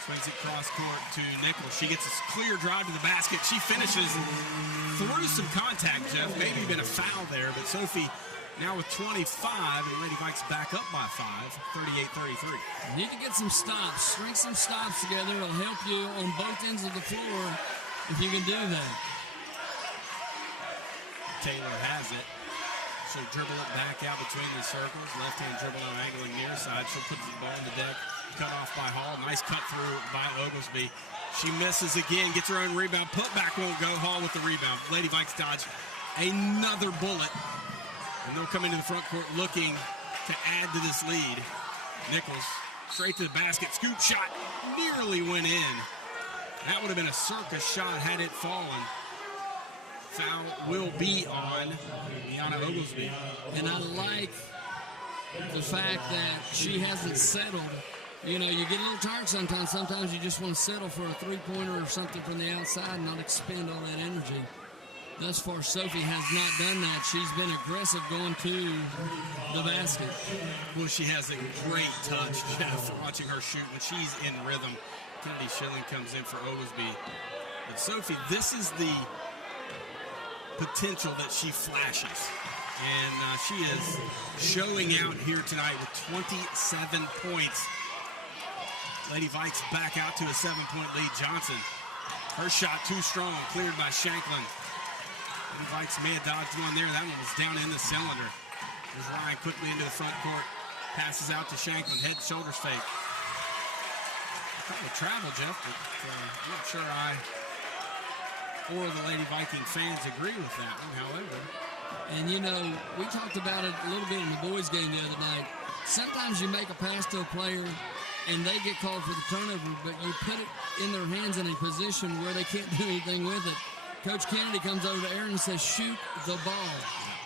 Swings it cross court to Nichols. She gets a clear drive to the basket. She finishes through some contact, Jeff. Maybe been a foul there, but Sophie now with 25, and Lady Vikes back up by 5, 38-33. Need to get some stops. String some stops together. It'll help you on both ends of the floor if you can do that. Taylor has it. She'll dribble it back out between the circles. Left-hand dribble on angling near side. She'll put the ball on the deck. Cut off by Hall. Nice cut through by Oglesby. She misses again. Gets her own rebound. Putback won't go. Hall with the rebound. Lady Vikes dodge another bullet. And they'll come into the front court looking to add to this lead. Nichols straight to the basket. Scoop shot nearly went in. That would have been a circus shot had it fallen. Foul will be on Deanna Oglesby. And I like the fact that she hasn't settled. You know, you get a little tired sometimes. Sometimes you just want to settle for a three-pointer or something from the outside and not expend all that energy. Thus far, Sophie has not done that. She's been aggressive going to the basket. Well, she has a great touch, Jeff, watching her shoot when she's in rhythm. Kennedy Schilling comes in for Oglesby. But Sophie, this is the potential that she flashes. And she is showing out here tonight with 27 points. Lady Vikes back out to a 7-point lead. Johnson, her shot too strong, cleared by Shanklin. Lady Vikes may have dodged one there. That one was down in the cylinder. There's Ryan quickly into the front court. Passes out to Shanklin. Head and shoulders fake. Kind of travel, Jeff, but I'm not sure I or the Lady Viking fans agree with that one, however. And, you know, we talked about it a little bit in the boys' game the other night. Sometimes you make a pass to a player and they get called for the turnover, but you put it in their hands in a position where they can't do anything with it. Coach Kennedy comes over to Aaron and says, shoot the ball.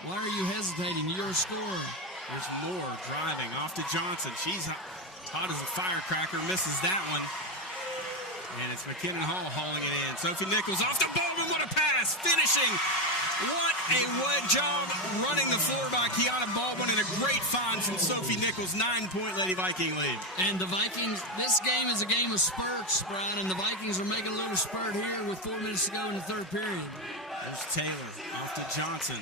Why are you hesitating? You're a scorer. There's Moore driving off to Johnson. She's Hot as a firecracker, misses that one. And it's McKinnon Hall hauling it in. Sophie Nichols off to Baldwin, what a pass, finishing. What a good job running the floor by Kiana Baldwin, and a great find from Sophie Nichols, 9-point Lady Viking lead. And the Vikings, this game is a game of spurts, Brian, and the Vikings are making a little spurt here with 4 minutes to go in the third period. There's Taylor, off to Johnson.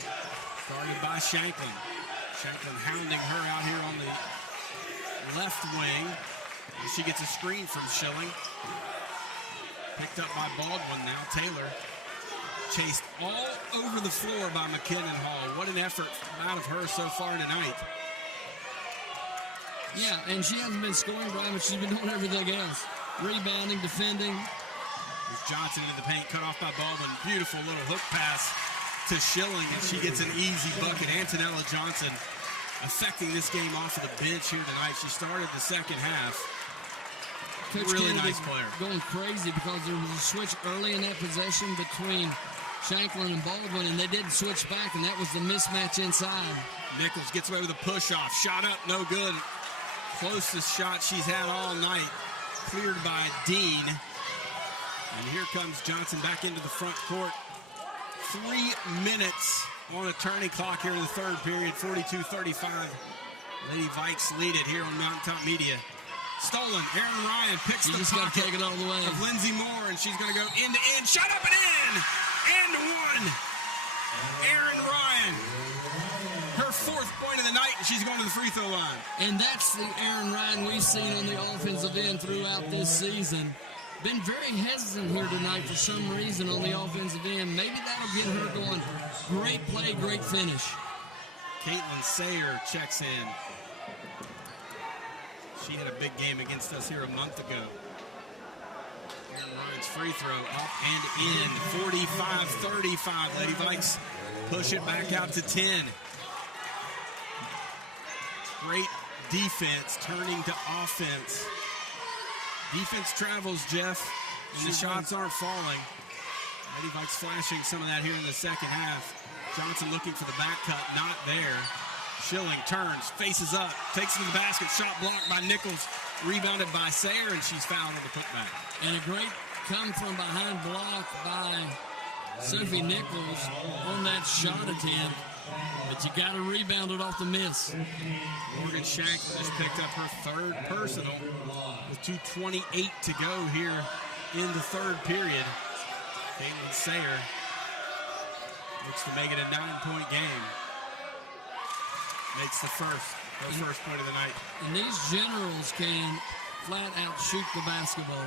Started by Shanklin. Shanklin hounding her out here on the left wing. She gets a screen from Schilling. Picked up by Baldwin now. Taylor chased all over the floor by McKinnon Hall. What an effort out of her so far tonight. Yeah, and she hasn't been scoring, Brian, but she's been doing everything else. Rebounding, defending. There's Johnson in the paint, cut off by Baldwin. Beautiful little hook pass to Schilling, and she gets an easy bucket. Antonella Johnson affecting this game off of the bench here tonight. She started the second half. Coach Really Kennedy nice player. Going crazy because there was a switch early in that possession between Shanklin and Baldwin, and they didn't switch back, and that was the mismatch inside. Nichols gets away with a push-off. Shot up, no good. Closest shot she's had all night. Cleared by Dean. And here comes Johnson back into the front court. 3 minutes on a turning clock here in the third period. 42-35. Lady Vikes lead it here on Mountaintop Media. Stolen. Aaron Ryan picks the pocket take it all the way. of Lindsey Moore, and she's going to go end to end. Shot up and in! And one! Aaron Ryan. Her 4th point of the night, and she's going to the free throw line. And that's the Aaron Ryan we've seen on the offensive end throughout this season. Been very hesitant here tonight for some reason on the offensive end. Maybe that'll get her going. Great play, great finish. Caitlin Sayer checks in. She had a big game against us here a month ago. Aaron Ryan's free throw up and in. 45-35. Lady Vikes push it back out to 10. Great defense turning to offense. Defense travels, Jeff, and the shots aren't falling. Lady Vikes flashing some of that here in the second half. Johnson looking for the back cut, not there. Schilling turns, faces up, takes it to the basket, shot blocked by Nichols, rebounded by Sayer, and she's fouled on the putback. And a great come from behind block by Sophie Nichols on that shot attempt, but you got to rebound it off the miss. Morgan Shank just picked up her 3rd personal with 2:28 to go here in the third period. Caitlin Sayer looks to make it a 9-point game. Makes her first point of the night. And these Generals can flat out shoot the basketball.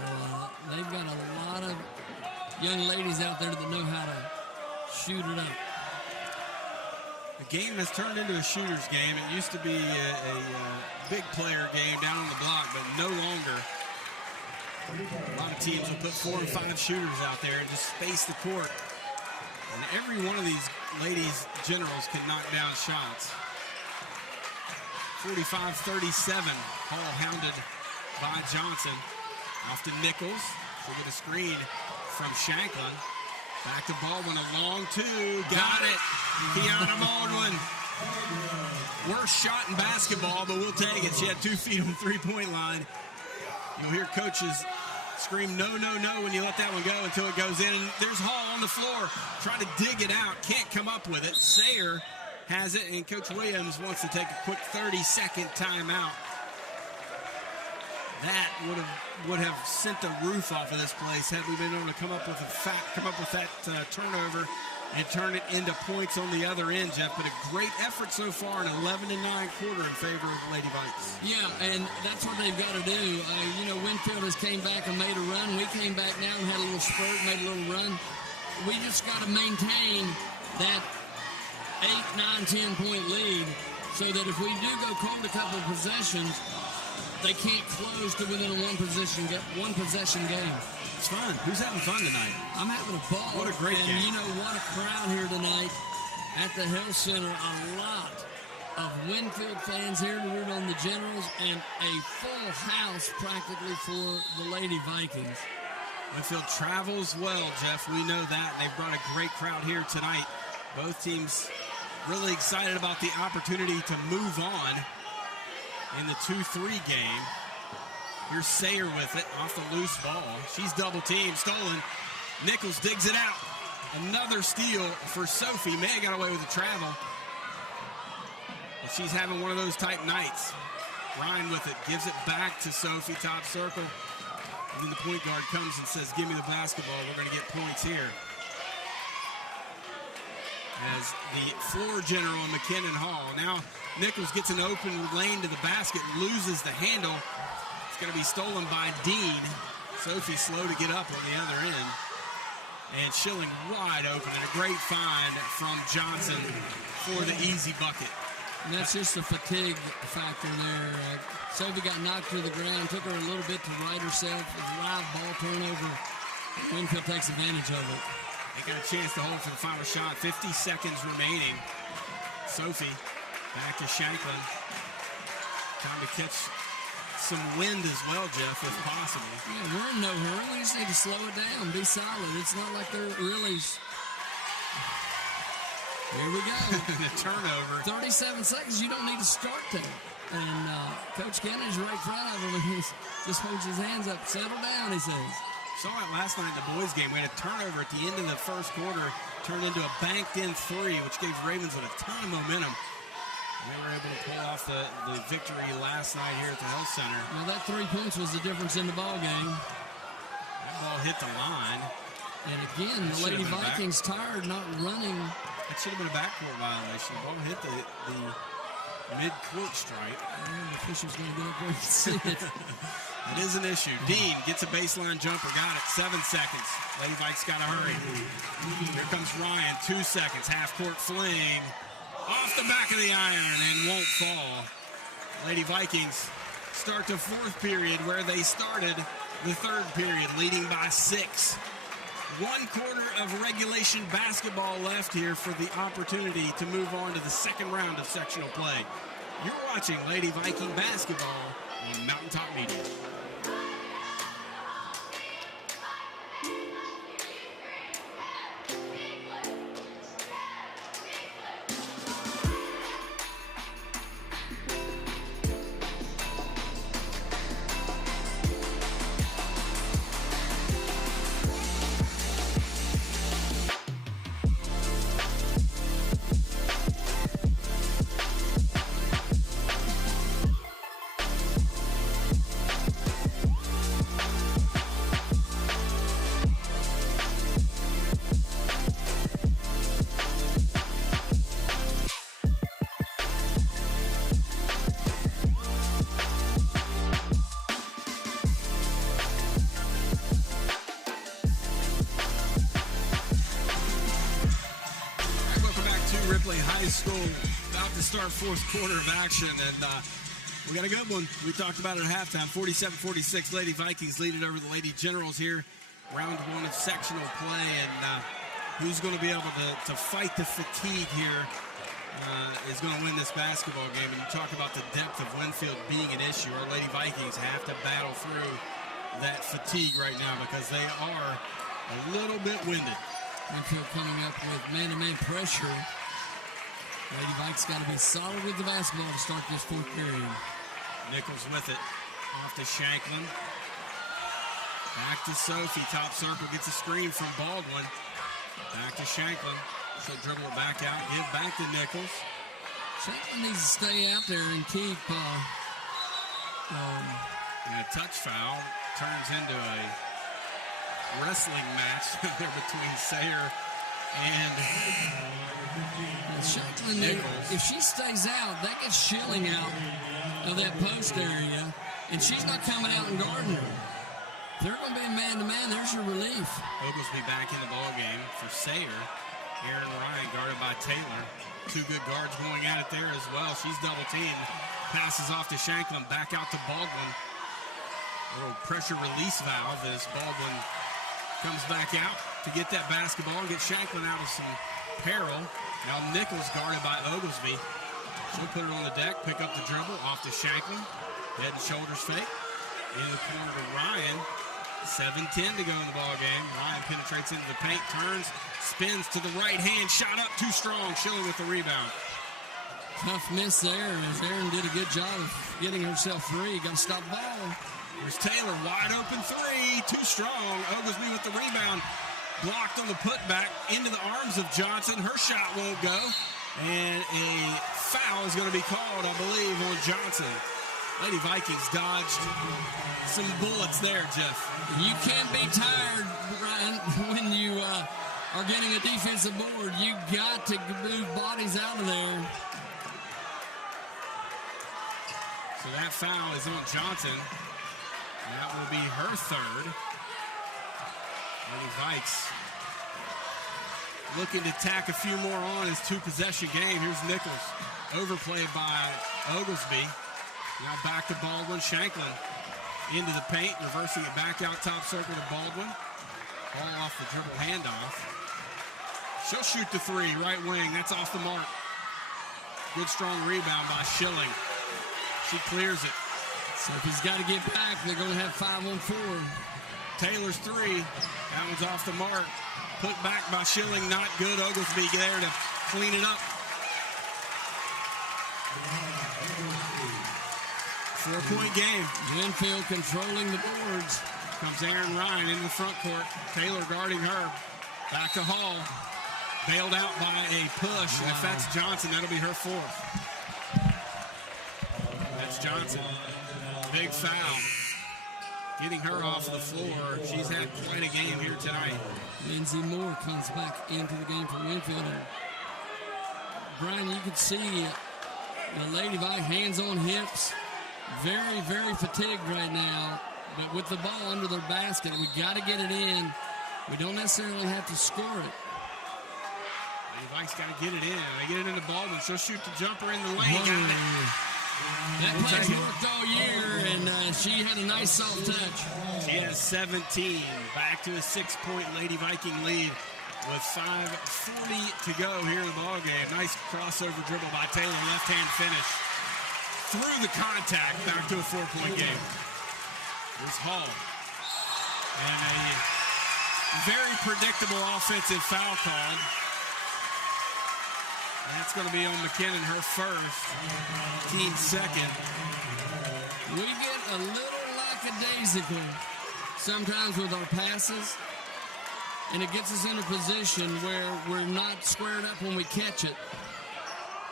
They've got a lot of young ladies out there that know how to shoot it up. The game has turned into a shooter's game. It used to be a big player game down on the block, but no longer. A lot of teams will put 4 and 5 shooters out there and just space the court. And every one of these ladies Generals can knock down shots. 45-37. Hall hounded by Johnson. Off to Nichols. She'll get a screen from Shanklin. Back to Baldwin. A long 2. Got it. Kiana Baldwin. Worst shot in basketball, but we'll take it. She had 2 feet on the 3-point line. You'll hear coaches scream, no, no, no, when you let that one go until it goes in. And there's Hall on the floor trying to dig it out. Can't come up with it. Sayer has it, and Coach Williams wants to take a quick 30-second timeout. That would have sent the roof off of this place had we been able to come up with that turnover and turn it into points on the other end, Jeff. But a great effort so far, an 11-9 quarter in favor of Lady Vikes. Yeah, and that's what they've got to do. Winfield has came back and made a run. We came back now and had a little spurt, made a little run. We just got to maintain that 8, 9, 10-point lead so that if we do go cold a couple of possessions, they can't close to within a one-possession game. It's fun. Who's having fun tonight? I'm having a ball. What a great game. And you know what, a crowd here tonight at the Health Center. A lot of Winfield fans here to root on the Generals, and a full house practically for the Lady Vikings. Winfield travels well, Jeff. We know that. They've brought a great crowd here tonight. Both teams really excited about the opportunity to move on. in the 2-3 game. Here's Sayer with it off the loose ball. She's double teamed, stolen. Nichols digs it out. Another steal for Sophie. May have got away with the travel. But she's having one of those type nights. Ryan with it, gives it back to Sophie, top circle. And then the point guard comes and says, give me the basketball. We're going to get points here. As the floor general, McKinnon Hall. Now Nichols gets an open lane to the basket, loses the handle. It's going to be stolen by Dean. Sophie slow to get up on the other end. And Schilling wide open, and a great find from Johnson for the easy bucket. And that's just a fatigue factor there. Sophie got knocked to the ground, took her a little bit to right herself. It's a live ball turnover. Winfield takes advantage of it. They got a chance to hold for the final shot. 50 seconds remaining. Sophie back to Shanklin. Trying to catch some wind as well, Jeff, if possible. Yeah, we're in no hurry. We just need to slow it down, be solid. It's not like they're really... Here we go. The turnover. 37 seconds. You don't need to start that. And Coach Kennedy's right in front of him, and he just holds his hands up. Settle down, he says. Saw it last night in the boys' game. We had a turnover at the end of the first quarter, turned into a banked-in three, which gave Ravenswood a ton of momentum. They were able to pull off the victory last night here at the Health Center. Now, that 3 points was the difference in the ball game. That ball hit the line. And again, the Lady Vikings tired, not running. It should have been a backcourt violation. The ball hit the mid-court stripe. The official's going to get up there and see it. It is an issue. Dean gets a baseline jumper. Got it. 7 seconds. Lady Vikes got to hurry. Here comes Ryan. 2 seconds. Half-court fling. Off the back of the iron and won't fall. Lady Vikings start the fourth period where they started the third period, leading by 6. 1 quarter of regulation basketball left here for the opportunity to move on to the second round of sectional play. You're watching Lady Viking basketball on Mountaintop Media. About to start fourth quarter of action, and we got a good one. We talked about it at halftime. 47-46, Lady Vikings lead it over the Lady Generals here. Round 1 of sectional play, and who's going to be able to fight the fatigue here is going to win this basketball game. And you talk about the depth of Winfield being an issue. Our Lady Vikings have to battle through that fatigue right now because they are a little bit winded. Winfield coming up with man-to-man pressure. Lady Vikes got to be solid with the basketball to start this fourth period. Nichols with it. Off to Shanklin. Back to Sophie. Top circle. Gets a screen from Baldwin. Back to Shanklin. She'll dribble it back out. Give back to Nichols. Shanklin needs to stay out there and keep... and a touch foul turns into a wrestling match there between Sayer and... Shanklin, if she stays out, that gets Schilling out of that post area, and she's not coming out and guarding her. If they're going to be a man-to-man, there's your relief. Oglesby back in the ball game for Sayer. Aaron Ryan guarded by Taylor. 2 good guards going at it there as well. She's double-teamed. Passes off to Shanklin. Back out to Baldwin. A little pressure release valve as Baldwin comes back out to get that basketball and get Shanklin out of some peril. Now Nichols guarded by Oglesby. She'll put it on the deck, pick up the dribble, off to Shanklin. Head and shoulders fake. In the corner to Ryan. 7:10 to go in the ball game. Ryan penetrates into the paint, turns, spins to the right hand, shot up too strong. Schilling with the rebound. Tough miss there as Aaron did a good job of getting herself free. Got to stop the ball. Here's Taylor, wide open three, too strong. Oglesby with the rebound, blocked on the putback into the arms of Johnson. Her shot won't go, and a foul is going to be called, I believe, on Johnson. Lady Vikings dodged some bullets there, Jeff. You can't be tired, Brian, when you are getting a defensive board. You got to move bodies out of there. So that foul is on Johnson. That will be her third. Lady Vikes looking to tack a few more on his two-possession game. Here's Nichols. Overplayed by Oglesby. Now back to Baldwin. Shanklin into the paint, reversing it back out top circle to Baldwin. Ball off the dribble handoff. She'll shoot the three, right wing. That's off the mark. Good strong rebound by Schilling. She clears it. So if he's got to get back, they're going to have 5 on 4. Taylor's three. That one's off the mark. Put back by Schilling, not good. Oglesby there to clean it up. 4-point game. Winfield controlling the boards. Comes Aaron Ryan into the front court. Taylor guarding her. Back to Hall. Bailed out by a push. Wow. If that's Johnson, that'll be her fourth. That's Johnson. Big foul. Getting her off the floor. She's had quite a game here tonight. Lindsay Moore comes back into the game for Winfield. And Brian, you can see the Lady Vikes hands on hips. Very, very fatigued right now. But with the ball under their basket, we got to get it in. We don't necessarily have to score it. Lady Vikes got to get it in. They get it into Baldwin. She'll shoot the jumper in the lane. Got it. That play's worked all year, and she had a nice soft touch. She has 17. Back to a 6-point Lady Viking lead with 5:40 to go here in the ballgame. Nice crossover dribble by Taylor. Left-hand finish. Through the contact. Back to a 4-point game. Here's Hall. And a very predictable offensive foul called. That's going to be on McKinnon, her first, team second. We get a little lackadaisical sometimes with our passes, and it gets us in a position where we're not squared up when we catch it.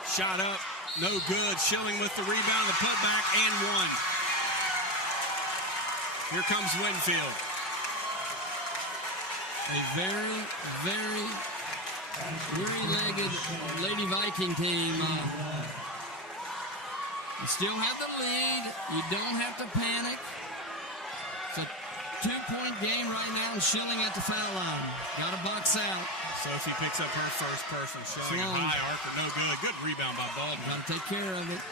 Shot up, no good. Schilling with the rebound, the putback, and one. Here comes Winfield. A very, very weary-legged Lady Viking team. You still have the lead. You don't have to panic. It's a 2-point game right now, and Schilling at the foul line. Got to box out. Sophie picks up her first person. Schilling a high archer, no good. Good rebound by Baldwin. Got to take care of it.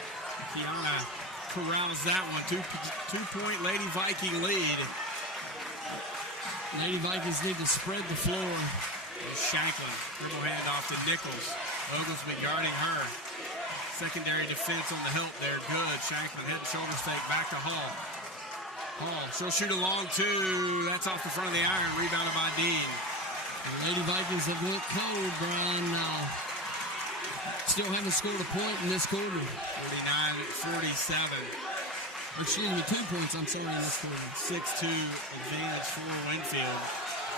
Kiana corrals that one. Two-point Lady Viking lead. Lady Vikings need to spread the floor. Shanklin, dribble handoff to Nichols. Oglesby guarding her. Secondary defense on the hilt there, good. Shanklin head and shoulder fake back to Hall. Hall, she'll shoot a long two. That's off the front of the iron, rebounded by Dean. The Lady Vikings have went cold, Brian. Still haven't scored a point in this quarter. 49-47. Excuse me, 2 points, I'm sorry, in this quarter. 6-2 advantage for Winfield.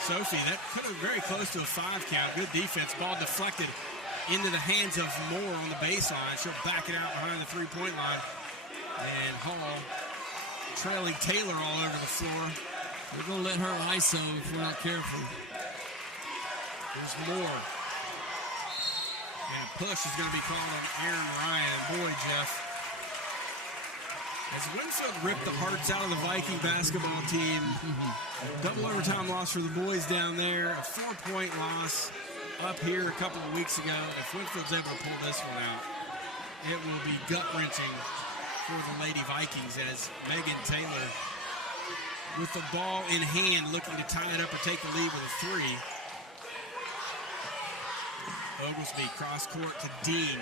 Sophie, that put her very close to a 5 count. Good defense. Ball deflected into the hands of Moore on the baseline. She'll back it out behind the 3-point line. And Hall trailing Taylor all over the floor. We're going to let her ISO if we're not careful. There's Moore. And a push is going to be called on Aaron Ryan. Boy, Jeff. As Winfield ripped the hearts out of the Viking basketball team. Double overtime loss for the boys down there. A 4-point loss up here a couple of weeks ago. If Winfield's able to pull this one out, it will be gut-wrenching for the Lady Vikings as Megan Taylor, with the ball in hand, looking to tie it up or take the lead with a 3. Oglesby cross court to Dean.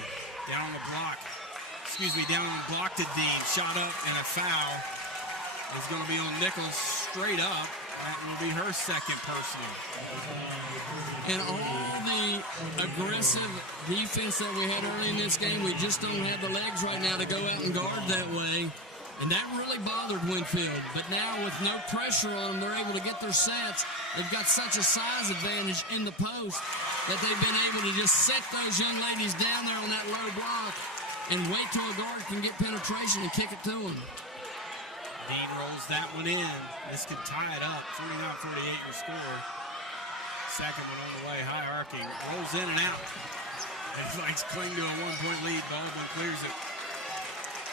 Down on the block. Down on the block to Dean. Shot up and a foul. It's going to be on Nichols straight up. That will be her second personal. And all the aggressive defense that we had early in this game, we just don't have the legs right now to go out and guard that way. And that really bothered Winfield. But now with no pressure on them, they're able to get their sets. They've got such a size advantage in the post that they've been able to just set those young ladies down there on that low block and wait till a guard can get penetration and kick it to them. Dean rolls that one in. This could tie it up. 49-48 your score. Second one on the way, high arcing. Rolls in and out. And Vikes cling to a 1-point lead. Baldwin clears it.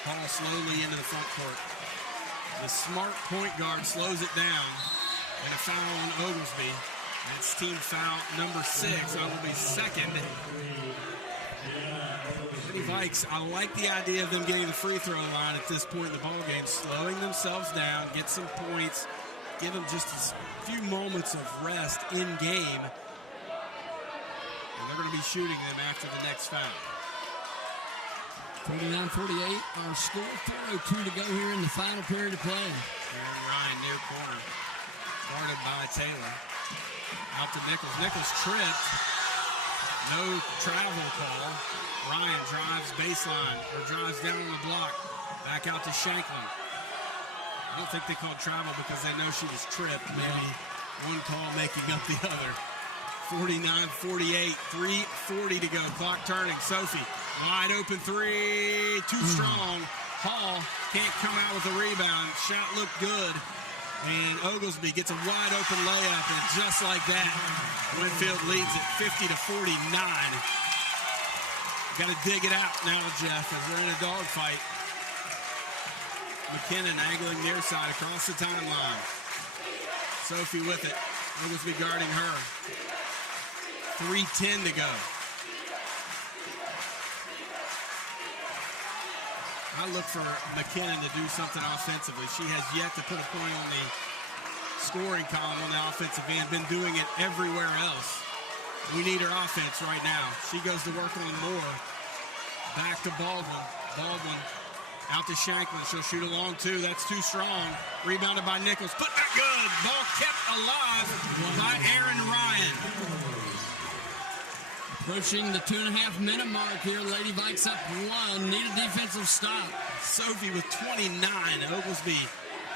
Ball slowly into the front court. The smart point guard slows it down. And a foul on Oglesby. That's team foul number 6. Oglesby's second. Lady Vikes, I like the idea of them getting the free throw line at this point in the ball game, slowing themselves down, get some points, give them just a few moments of rest in game. And they're going to be shooting them after the next foul. 49-48, our score, 4:02 to go here in the final period of play. Aaron Ryan near corner, guarded by Taylor. Out to Nichols. Nichols tripped. No travel call. Ryan drives baseline, or drives down on the block. Back out to Shanklin. I don't think they called travel because they know she was tripped. Maybe one call making up the other. 49-48, 3:40 to go. Clock turning. Sophie, wide open three. Too strong. Hall can't come out with a rebound. Shot looked good. And Oglesby gets a wide open layup. And just like that, Winfield leads it 50-49. Got to dig it out now, Jeff, as we're in a dogfight. McKinnon angling near side across the timeline. Sophie with it. Oglesby guarding her. 3:10 to go. I look for McKinnon to do something offensively. She has yet to put a point on the scoring column on the offensive end. Been doing it everywhere else. We need her offense right now. She goes to work on more. Back to Baldwin. Baldwin out to Shanklin. She'll shoot a long two. That's too strong. Rebounded by Nichols. Put that good. Ball kept alive by Aaron Ryan. Approaching the 2.5-minute mark here. Lady Vikes up 1. Need a defensive stop. Sophie with 29. Oglesby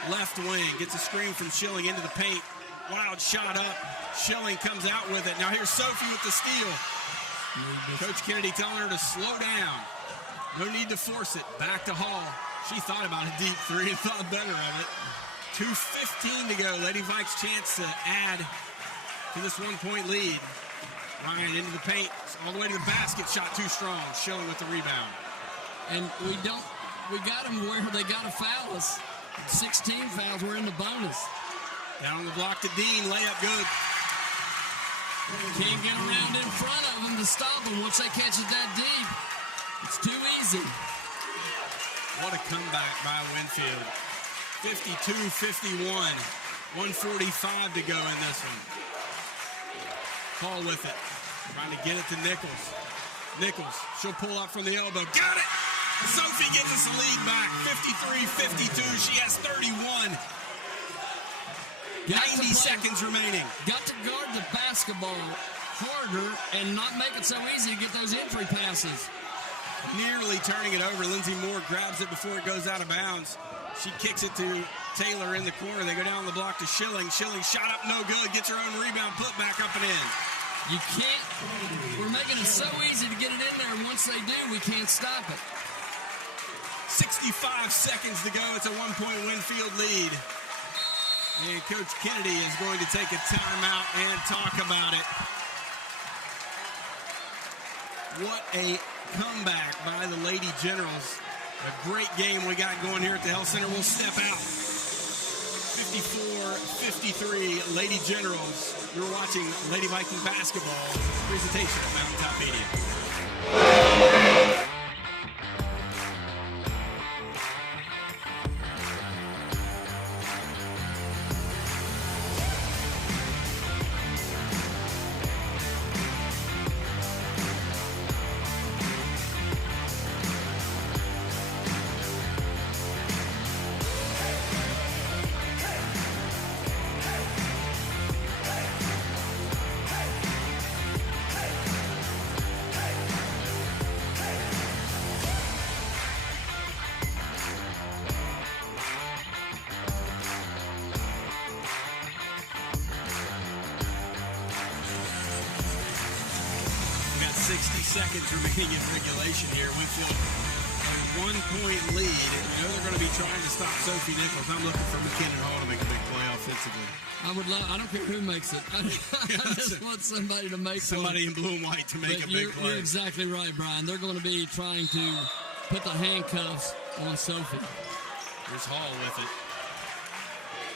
left wing. Gets a screen from Schilling into the paint. Wild shot up. Schilling comes out with it. Now here's Sophie with the steal. Coach Kennedy telling her to slow down. No need to force it. Back to Hall. She thought about a deep three and thought better of it. 2:15 to go. Lady Vikes chance to add to this 1-point lead. Ryan into the paint, all the way to the basket, shot too strong. Schilling with the rebound. And we got them where they got to foul us. 16 fouls, we're in the bonus. Down on the block to Dean, layup good. Can't get around in front of them to stop them once they catch it that deep. It's too easy. What a comeback by Winfield. 52-51, 1:45 to go in this one. Paul with it, trying to get it to Nichols. Nichols, she'll pull up from the elbow. Got it! Sophie gives us the lead back, 53-52. She has 31. 90 seconds remaining. Got to guard the basketball harder and not make it so easy to get those entry passes. Nearly turning it over. Lindsey Moore grabs it before it goes out of bounds. She kicks it to Taylor in the corner. They go down the block to Schilling. Schilling shot up, no good. Gets her own rebound, put back up and in. You can't. We're making it so easy to get it in there, and once they do, we can't stop it. 65 seconds to go. It's a 1-point Winfield lead. And Coach Kennedy is going to take a timeout and talk about it. What a comeback by the Lady Generals. A great game we got going here at the Health Center. We'll step out. 54-53, Lady Generals. You're watching Lady Viking basketball presentation of Mountaintop Media. seconds remaining in regulation here. Winfield a 1-point lead. And you know they're going to be trying to stop Sophie Nichols. I'm looking for McKinnon Hall to make a big play offensively. I don't care who makes it. I just want somebody to make somebody in blue and white to make a big play. You're exactly right, Brian. They're going to be trying to put the handcuffs on Sophie. Here's Hall with it.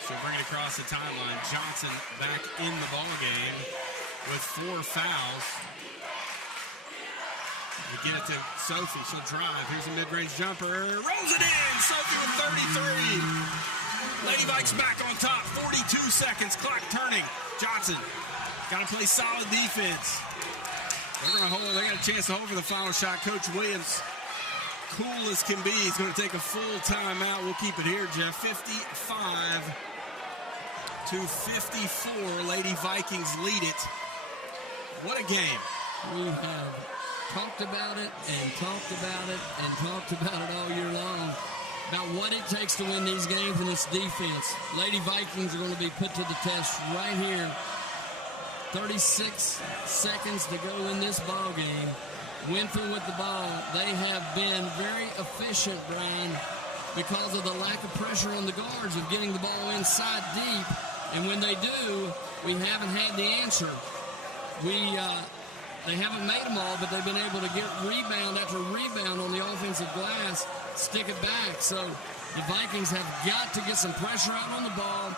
She'll bring it across the timeline. Johnson back in the ball game with 4 fouls. We get it to Sophie. She'll drive. Here's a mid-range jumper. Rolls it in. Sophie with 33. Lady Vikes back on top. 42 seconds. Clock turning. Johnson got to play solid defense. They're going to hold. They got a chance to hold for the final shot. Coach Williams, cool as can be, he's going to take a full timeout. We'll keep it here, Jeff. 55 to 54. Lady Vikings lead it. What a game. We have talked about it and talked about it and talked about it all year long, about what it takes to win these games, and it's defense. Lady Vikings are going to be put to the test right here. 36 seconds to go in this ball game. Winfield with the ball. They have been very efficient, Brian, because of the lack of pressure on the guards of getting the ball inside deep. And when they do, we haven't had the answer. They haven't made them all, but they've been able to get rebound after rebound on the offensive glass, stick it back. So the Vikings have got to get some pressure out on the ball,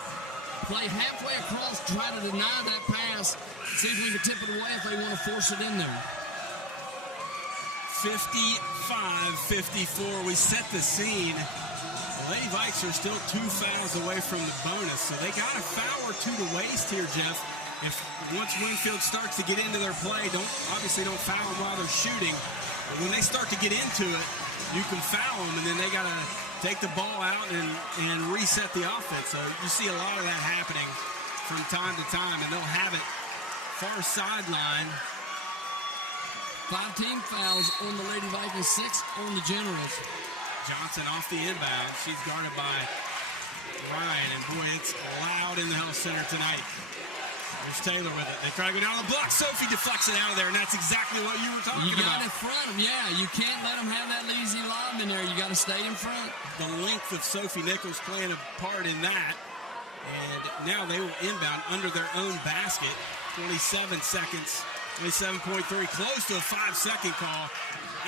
play halfway across, try to deny that pass, see if we can tip it away if they want to force it in there. 55-54. We set the scene. The Lady Vikes are still 2 fouls away from the bonus, so they got a foul or 2 to waste here, Jeff. If once Winfield starts to get into their play, don't foul them while they're shooting. But when they start to get into it, you can foul them, and then they got to take the ball out and reset the offense. So you see a lot of that happening from time to time, and they'll have it far sideline. 5 team fouls on the Lady Vikings, 6 on the Generals. Johnson off the inbound. She's guarded by Ryan, and boy, it's loud in the Health Center tonight. There's Taylor with it. They try to go down the block. Sophie deflects it out of there, and that's exactly what you were talking about. You got in front of them. Yeah, you can't let them have that lazy lob in there. You got to stay in front. The length of Sophie Nichols playing a part in that. And now they will inbound under their own basket. 27 seconds. 27.3, close to a 5-second call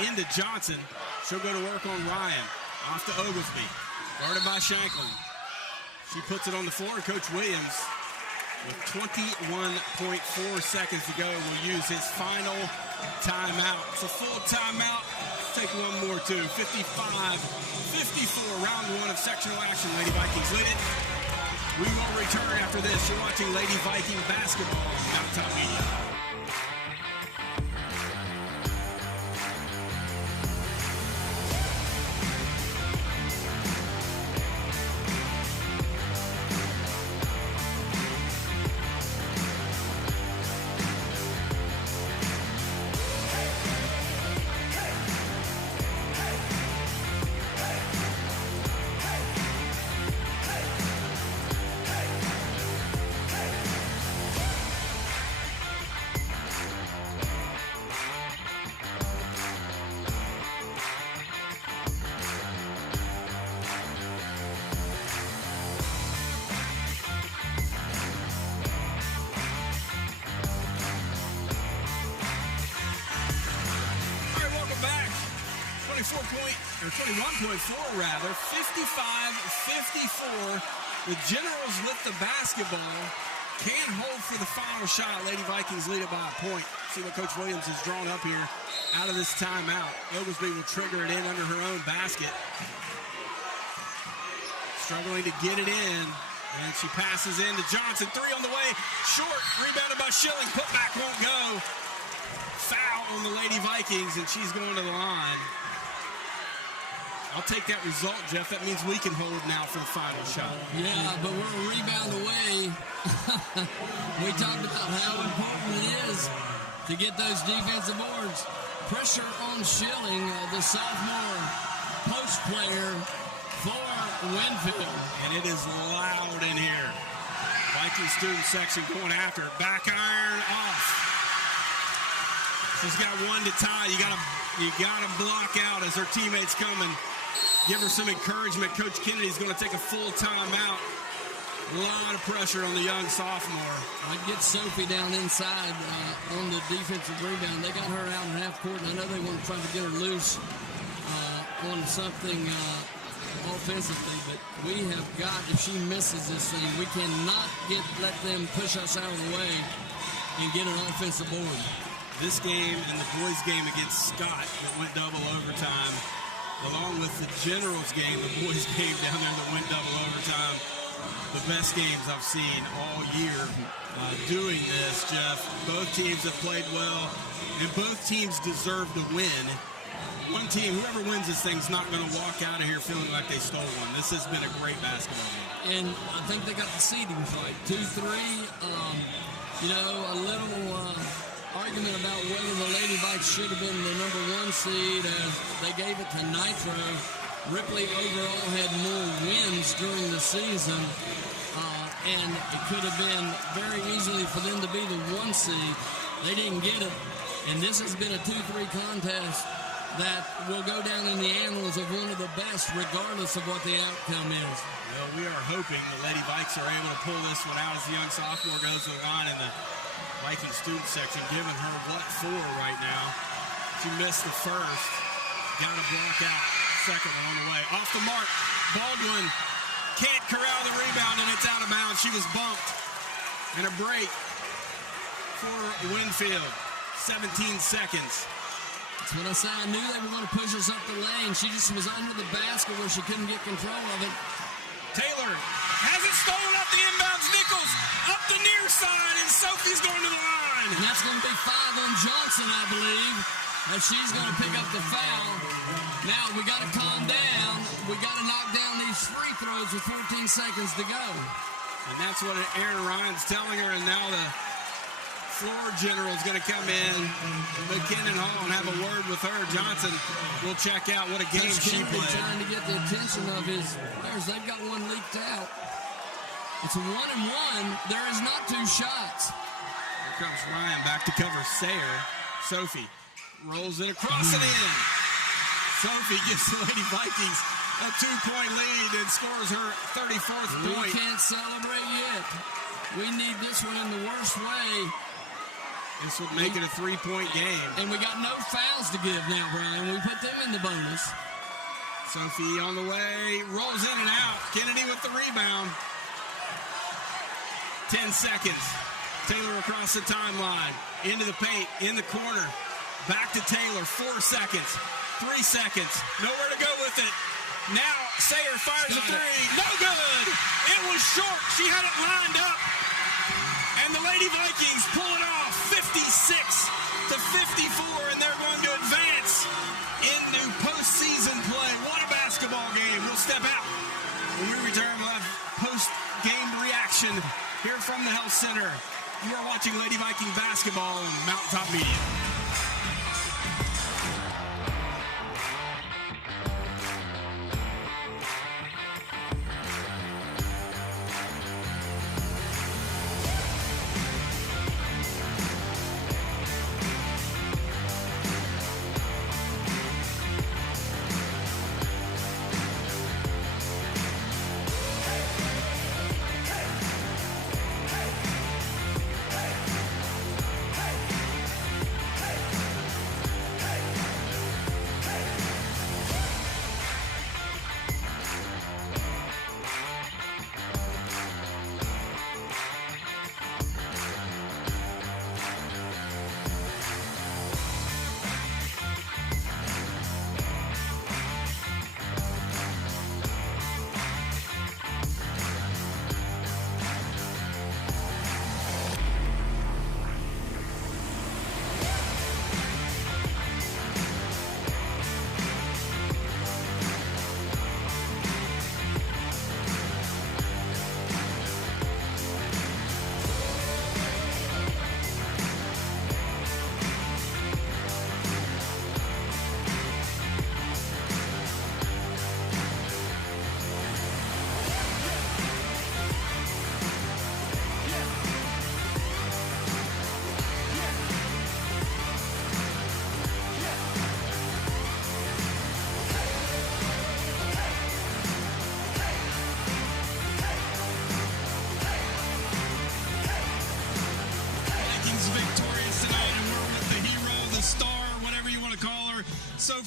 into Johnson. She'll go to work on Ryan. Off to Oglesby. Guarded by Shanklin. She puts it on the floor. Coach Williams, with 21.4 seconds to go, will use his final timeout. It's a full timeout. Let's take one more, too. 55-54, round 1 of sectional action. Lady Vikings lead it. We will return after this. You're watching Lady Viking basketball on Mountaintop Media. Or 21.4 rather, 55-54. The Generals with the basketball. Can't hold for the final shot. Lady Vikings lead it by a point. See what Coach Williams has drawn up here out of this timeout. Oglesby will trigger it in under her own basket. Struggling to get it in. And she passes in to Johnson. 3 on the way. Short. Rebounded by Schilling. Putback won't go. Foul on the Lady Vikings, and she's going to the line. I'll take that result, Jeff. That means we can hold now for the final shot. Yeah, but we're a rebound away. We talked about how important it is to get those defensive boards. Pressure on Schilling, the sophomore post player for Winfield. And it is loud in here. Viking student section going after it. Back iron off. She's got one to tie. You gotta block out as her teammates come and give her some encouragement. Coach Kennedy's going to take a full timeout. A lot of pressure on the young sophomore. I'd get Sophie down inside on the defensive rebound. They got her out in half court, and I know they want to try to get her loose on something offensively, but we have got, if she misses this thing, we cannot let them push us out of the way and get an offensive board. This game and the boys' game against Scott that went double overtime, along with the Generals game, the boys' game down there that went double overtime, the best games I've seen all year doing this, Jeff. Both teams have played well, and both teams deserve to win. One team, whoever wins this thing, is not going to walk out of here feeling like they stole one. This has been a great basketball game. And I think they got the seeding right. 2-3. A little argument about whether the Lady Vikes should have been the #1 seed as they gave it to Nitro. Ripley overall had more wins during the season, and it could have been very easily for them to be the 1 seed. They didn't get it, and this has been a 2-3 contest that will go down in the annals of one of the best, regardless of what the outcome is. Well, we are hoping the Lady Vikes are able to pull this one out as the young sophomore goes to the line in the Viking student section, giving her what for right now. She missed the first. Got to block out. Second one on the way. Off the mark. Baldwin can't corral the rebound, and it's out of bounds. She was bumped. And a break for Winfield. 17 seconds. That's what I said. I knew they were going to push us up the lane. She just was under the basket where she couldn't get control of it. Taylor has it stolen up the inbounds. Nichols up the near side, and Sophie's going to the line. And that's going to be 5 on Johnson, I believe, as she's going to pick up the foul. Now we got to calm down. We got to knock down these free throws with 14 seconds to go. And that's what Aaron Ryan's telling her, and now the floor general is going to come in, McKinnon Hall, and have a word with her. Johnson will check out. What a game she played. Trying to get the attention of his players. They've got one leaked out. It's a 1-and-1. There is not 2 shots. Here comes Ryan back to cover Sayer. Sophie rolls it across and in. Sophie gives the Lady Vikings a 2-point lead and scores her 34th point. We can't celebrate yet. We need this one in the worst way. This would make it a 3-point game. And we got no fouls to give now, Brian. We put them in the bonus. Sophie on the way, rolls in and out. Kennedy with the rebound. 10 seconds. Taylor across the timeline. Into the paint, in the corner. Back to Taylor, 4 seconds. 3 seconds. Nowhere to go with it. Now Sayer fires a 3. No good! It was short. She had it lined up. And the Lady Vikings pull it off, 56-54, and they're going to advance into postseason play. What a basketball game. We'll step out. When we return, we'll have post-game reaction here from the Health Center. You are watching Lady Viking basketball on Mountaintop Media.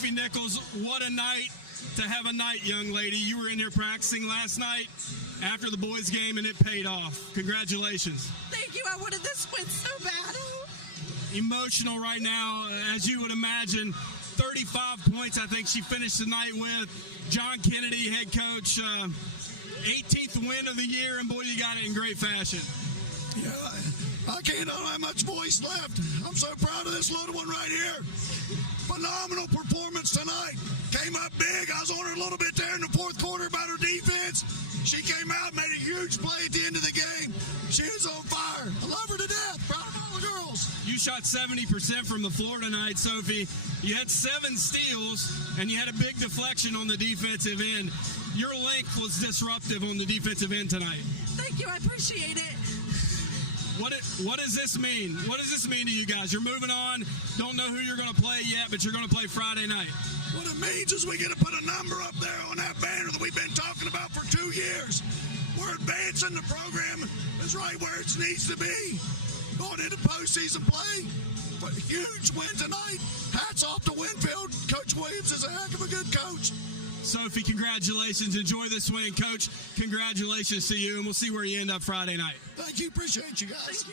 Sophie Nichols, what a night to have a night, young lady. You were in here practicing last night after the boys' game, and it paid off. Congratulations. Thank you. I wanted this win so bad. Emotional right now, as you would imagine. 35 points, I think she finished the night with. John Kennedy, head coach, 18th win of the year, and boy, you got it in great fashion. Yeah, I don't have much voice left. I'm so proud of this little one right here. Phenomenal performance tonight. Came up big. I was on her a little bit there in the fourth quarter about her defense. She came out, made a huge play at the end of the game. She was on fire. I love her to death. Proud of all the girls. You shot 70% from the floor tonight, Sophie. You had 7 steals, and you had a big deflection on the defensive end. Your length was disruptive on the defensive end tonight. Thank you. I appreciate it. What does this mean? What does this mean to you guys? You're moving on. Don't know who you're going to play yet, but you're going to play Friday night. What it means is we get to put a number up there on that banner that we've been talking about for 2 years. We're advancing. The program is right where it needs to be. Going into postseason play. But huge win tonight. Hats off to Winfield. Coach Williams is a heck of a good coach. Sophie, congratulations. Enjoy this win. Coach, congratulations to you, and we'll see where you end up Friday night. Thank you. Appreciate you guys.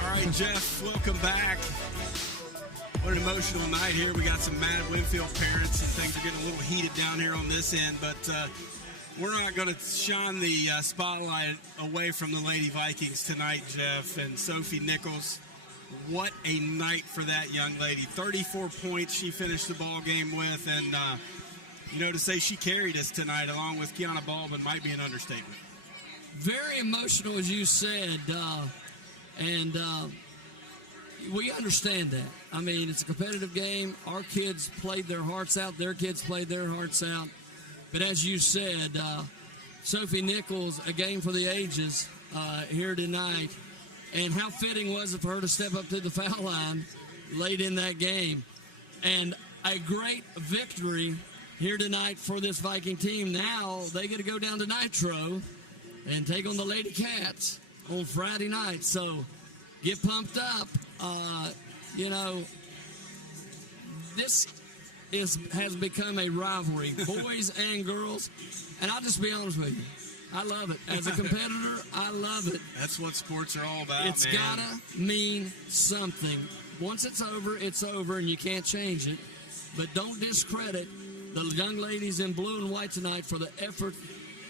All right, Jeff, welcome back. What an emotional night here. We got some mad Winfield parents, and things are getting a little heated down here on this end, but we're not going to shine the spotlight away from the Lady Vikings tonight, Jeff. And Sophie Nichols, what a night for that young lady. 34 points she finished the ball game with, and, to say she carried us tonight along with Kiana Baldwin might be an understatement. Very emotional, as you said, and we understand that. I mean, it's a competitive game. Our kids played their hearts out. Their kids played their hearts out. But as you said, Sophie Nichols, a game for the ages here tonight. And how fitting was it for her to step up to the foul line late in that game. And a great victory here tonight for this Viking team. Now they get to go down to Nitro and take on the Lady Cats on Friday night. So get pumped up. This has become a rivalry, boys and girls. And I'll just be honest with you. I love it. As a competitor, I love it. That's what sports are all about, It's got to mean something. Once it's over, and you can't change it. But don't discredit the young ladies in blue and white tonight for the effort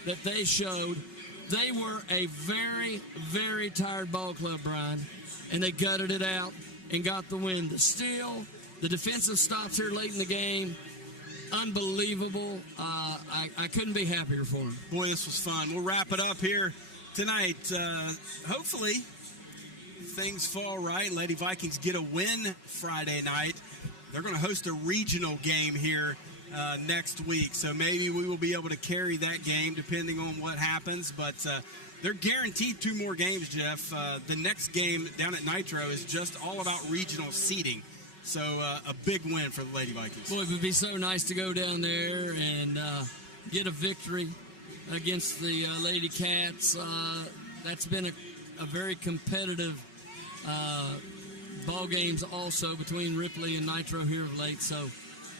that they showed. They were a very, very tired ball club, Brian, and they gutted it out and got the win. The steal, the defensive stops here late in the game, unbelievable. I couldn't be happier for them. Boy, this was fun. We'll wrap it up here tonight. Hopefully, things fall right. Lady Vikings get a win Friday night. They're going to host a regional game here next week, so maybe we will be able to carry that game depending on what happens. But they're guaranteed 2 more games, Jeff. The next game down at Nitro is just all about regional seeding. So a big win for the Lady Vikings. Boy, it would be so nice to go down there and get a victory against the Lady Cats. That's been a very competitive ball games also between Ripley and Nitro here of late. So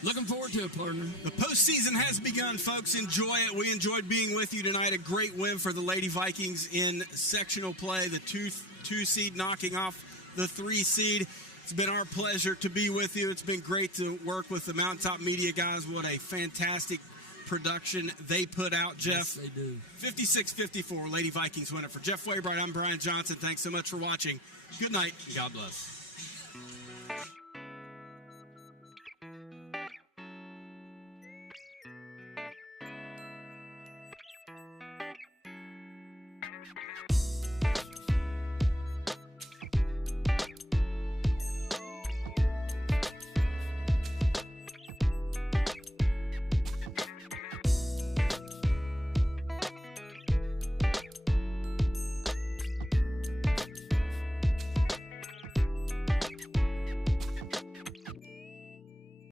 Looking forward to it, partner. The postseason has begun, folks. Enjoy it. We enjoyed being with you tonight. A great win for the Lady Vikings in sectional play. The two seed knocking off the 3 seed. It's been our pleasure to be with you. It's been great to work with the Mountaintop Media guys. What a fantastic production they put out, Jeff. Yes, they do. 56-54, Lady Vikings win it. For Jeff Waybright, I'm Brian Johnson. Thanks so much for watching. Good night, and God bless.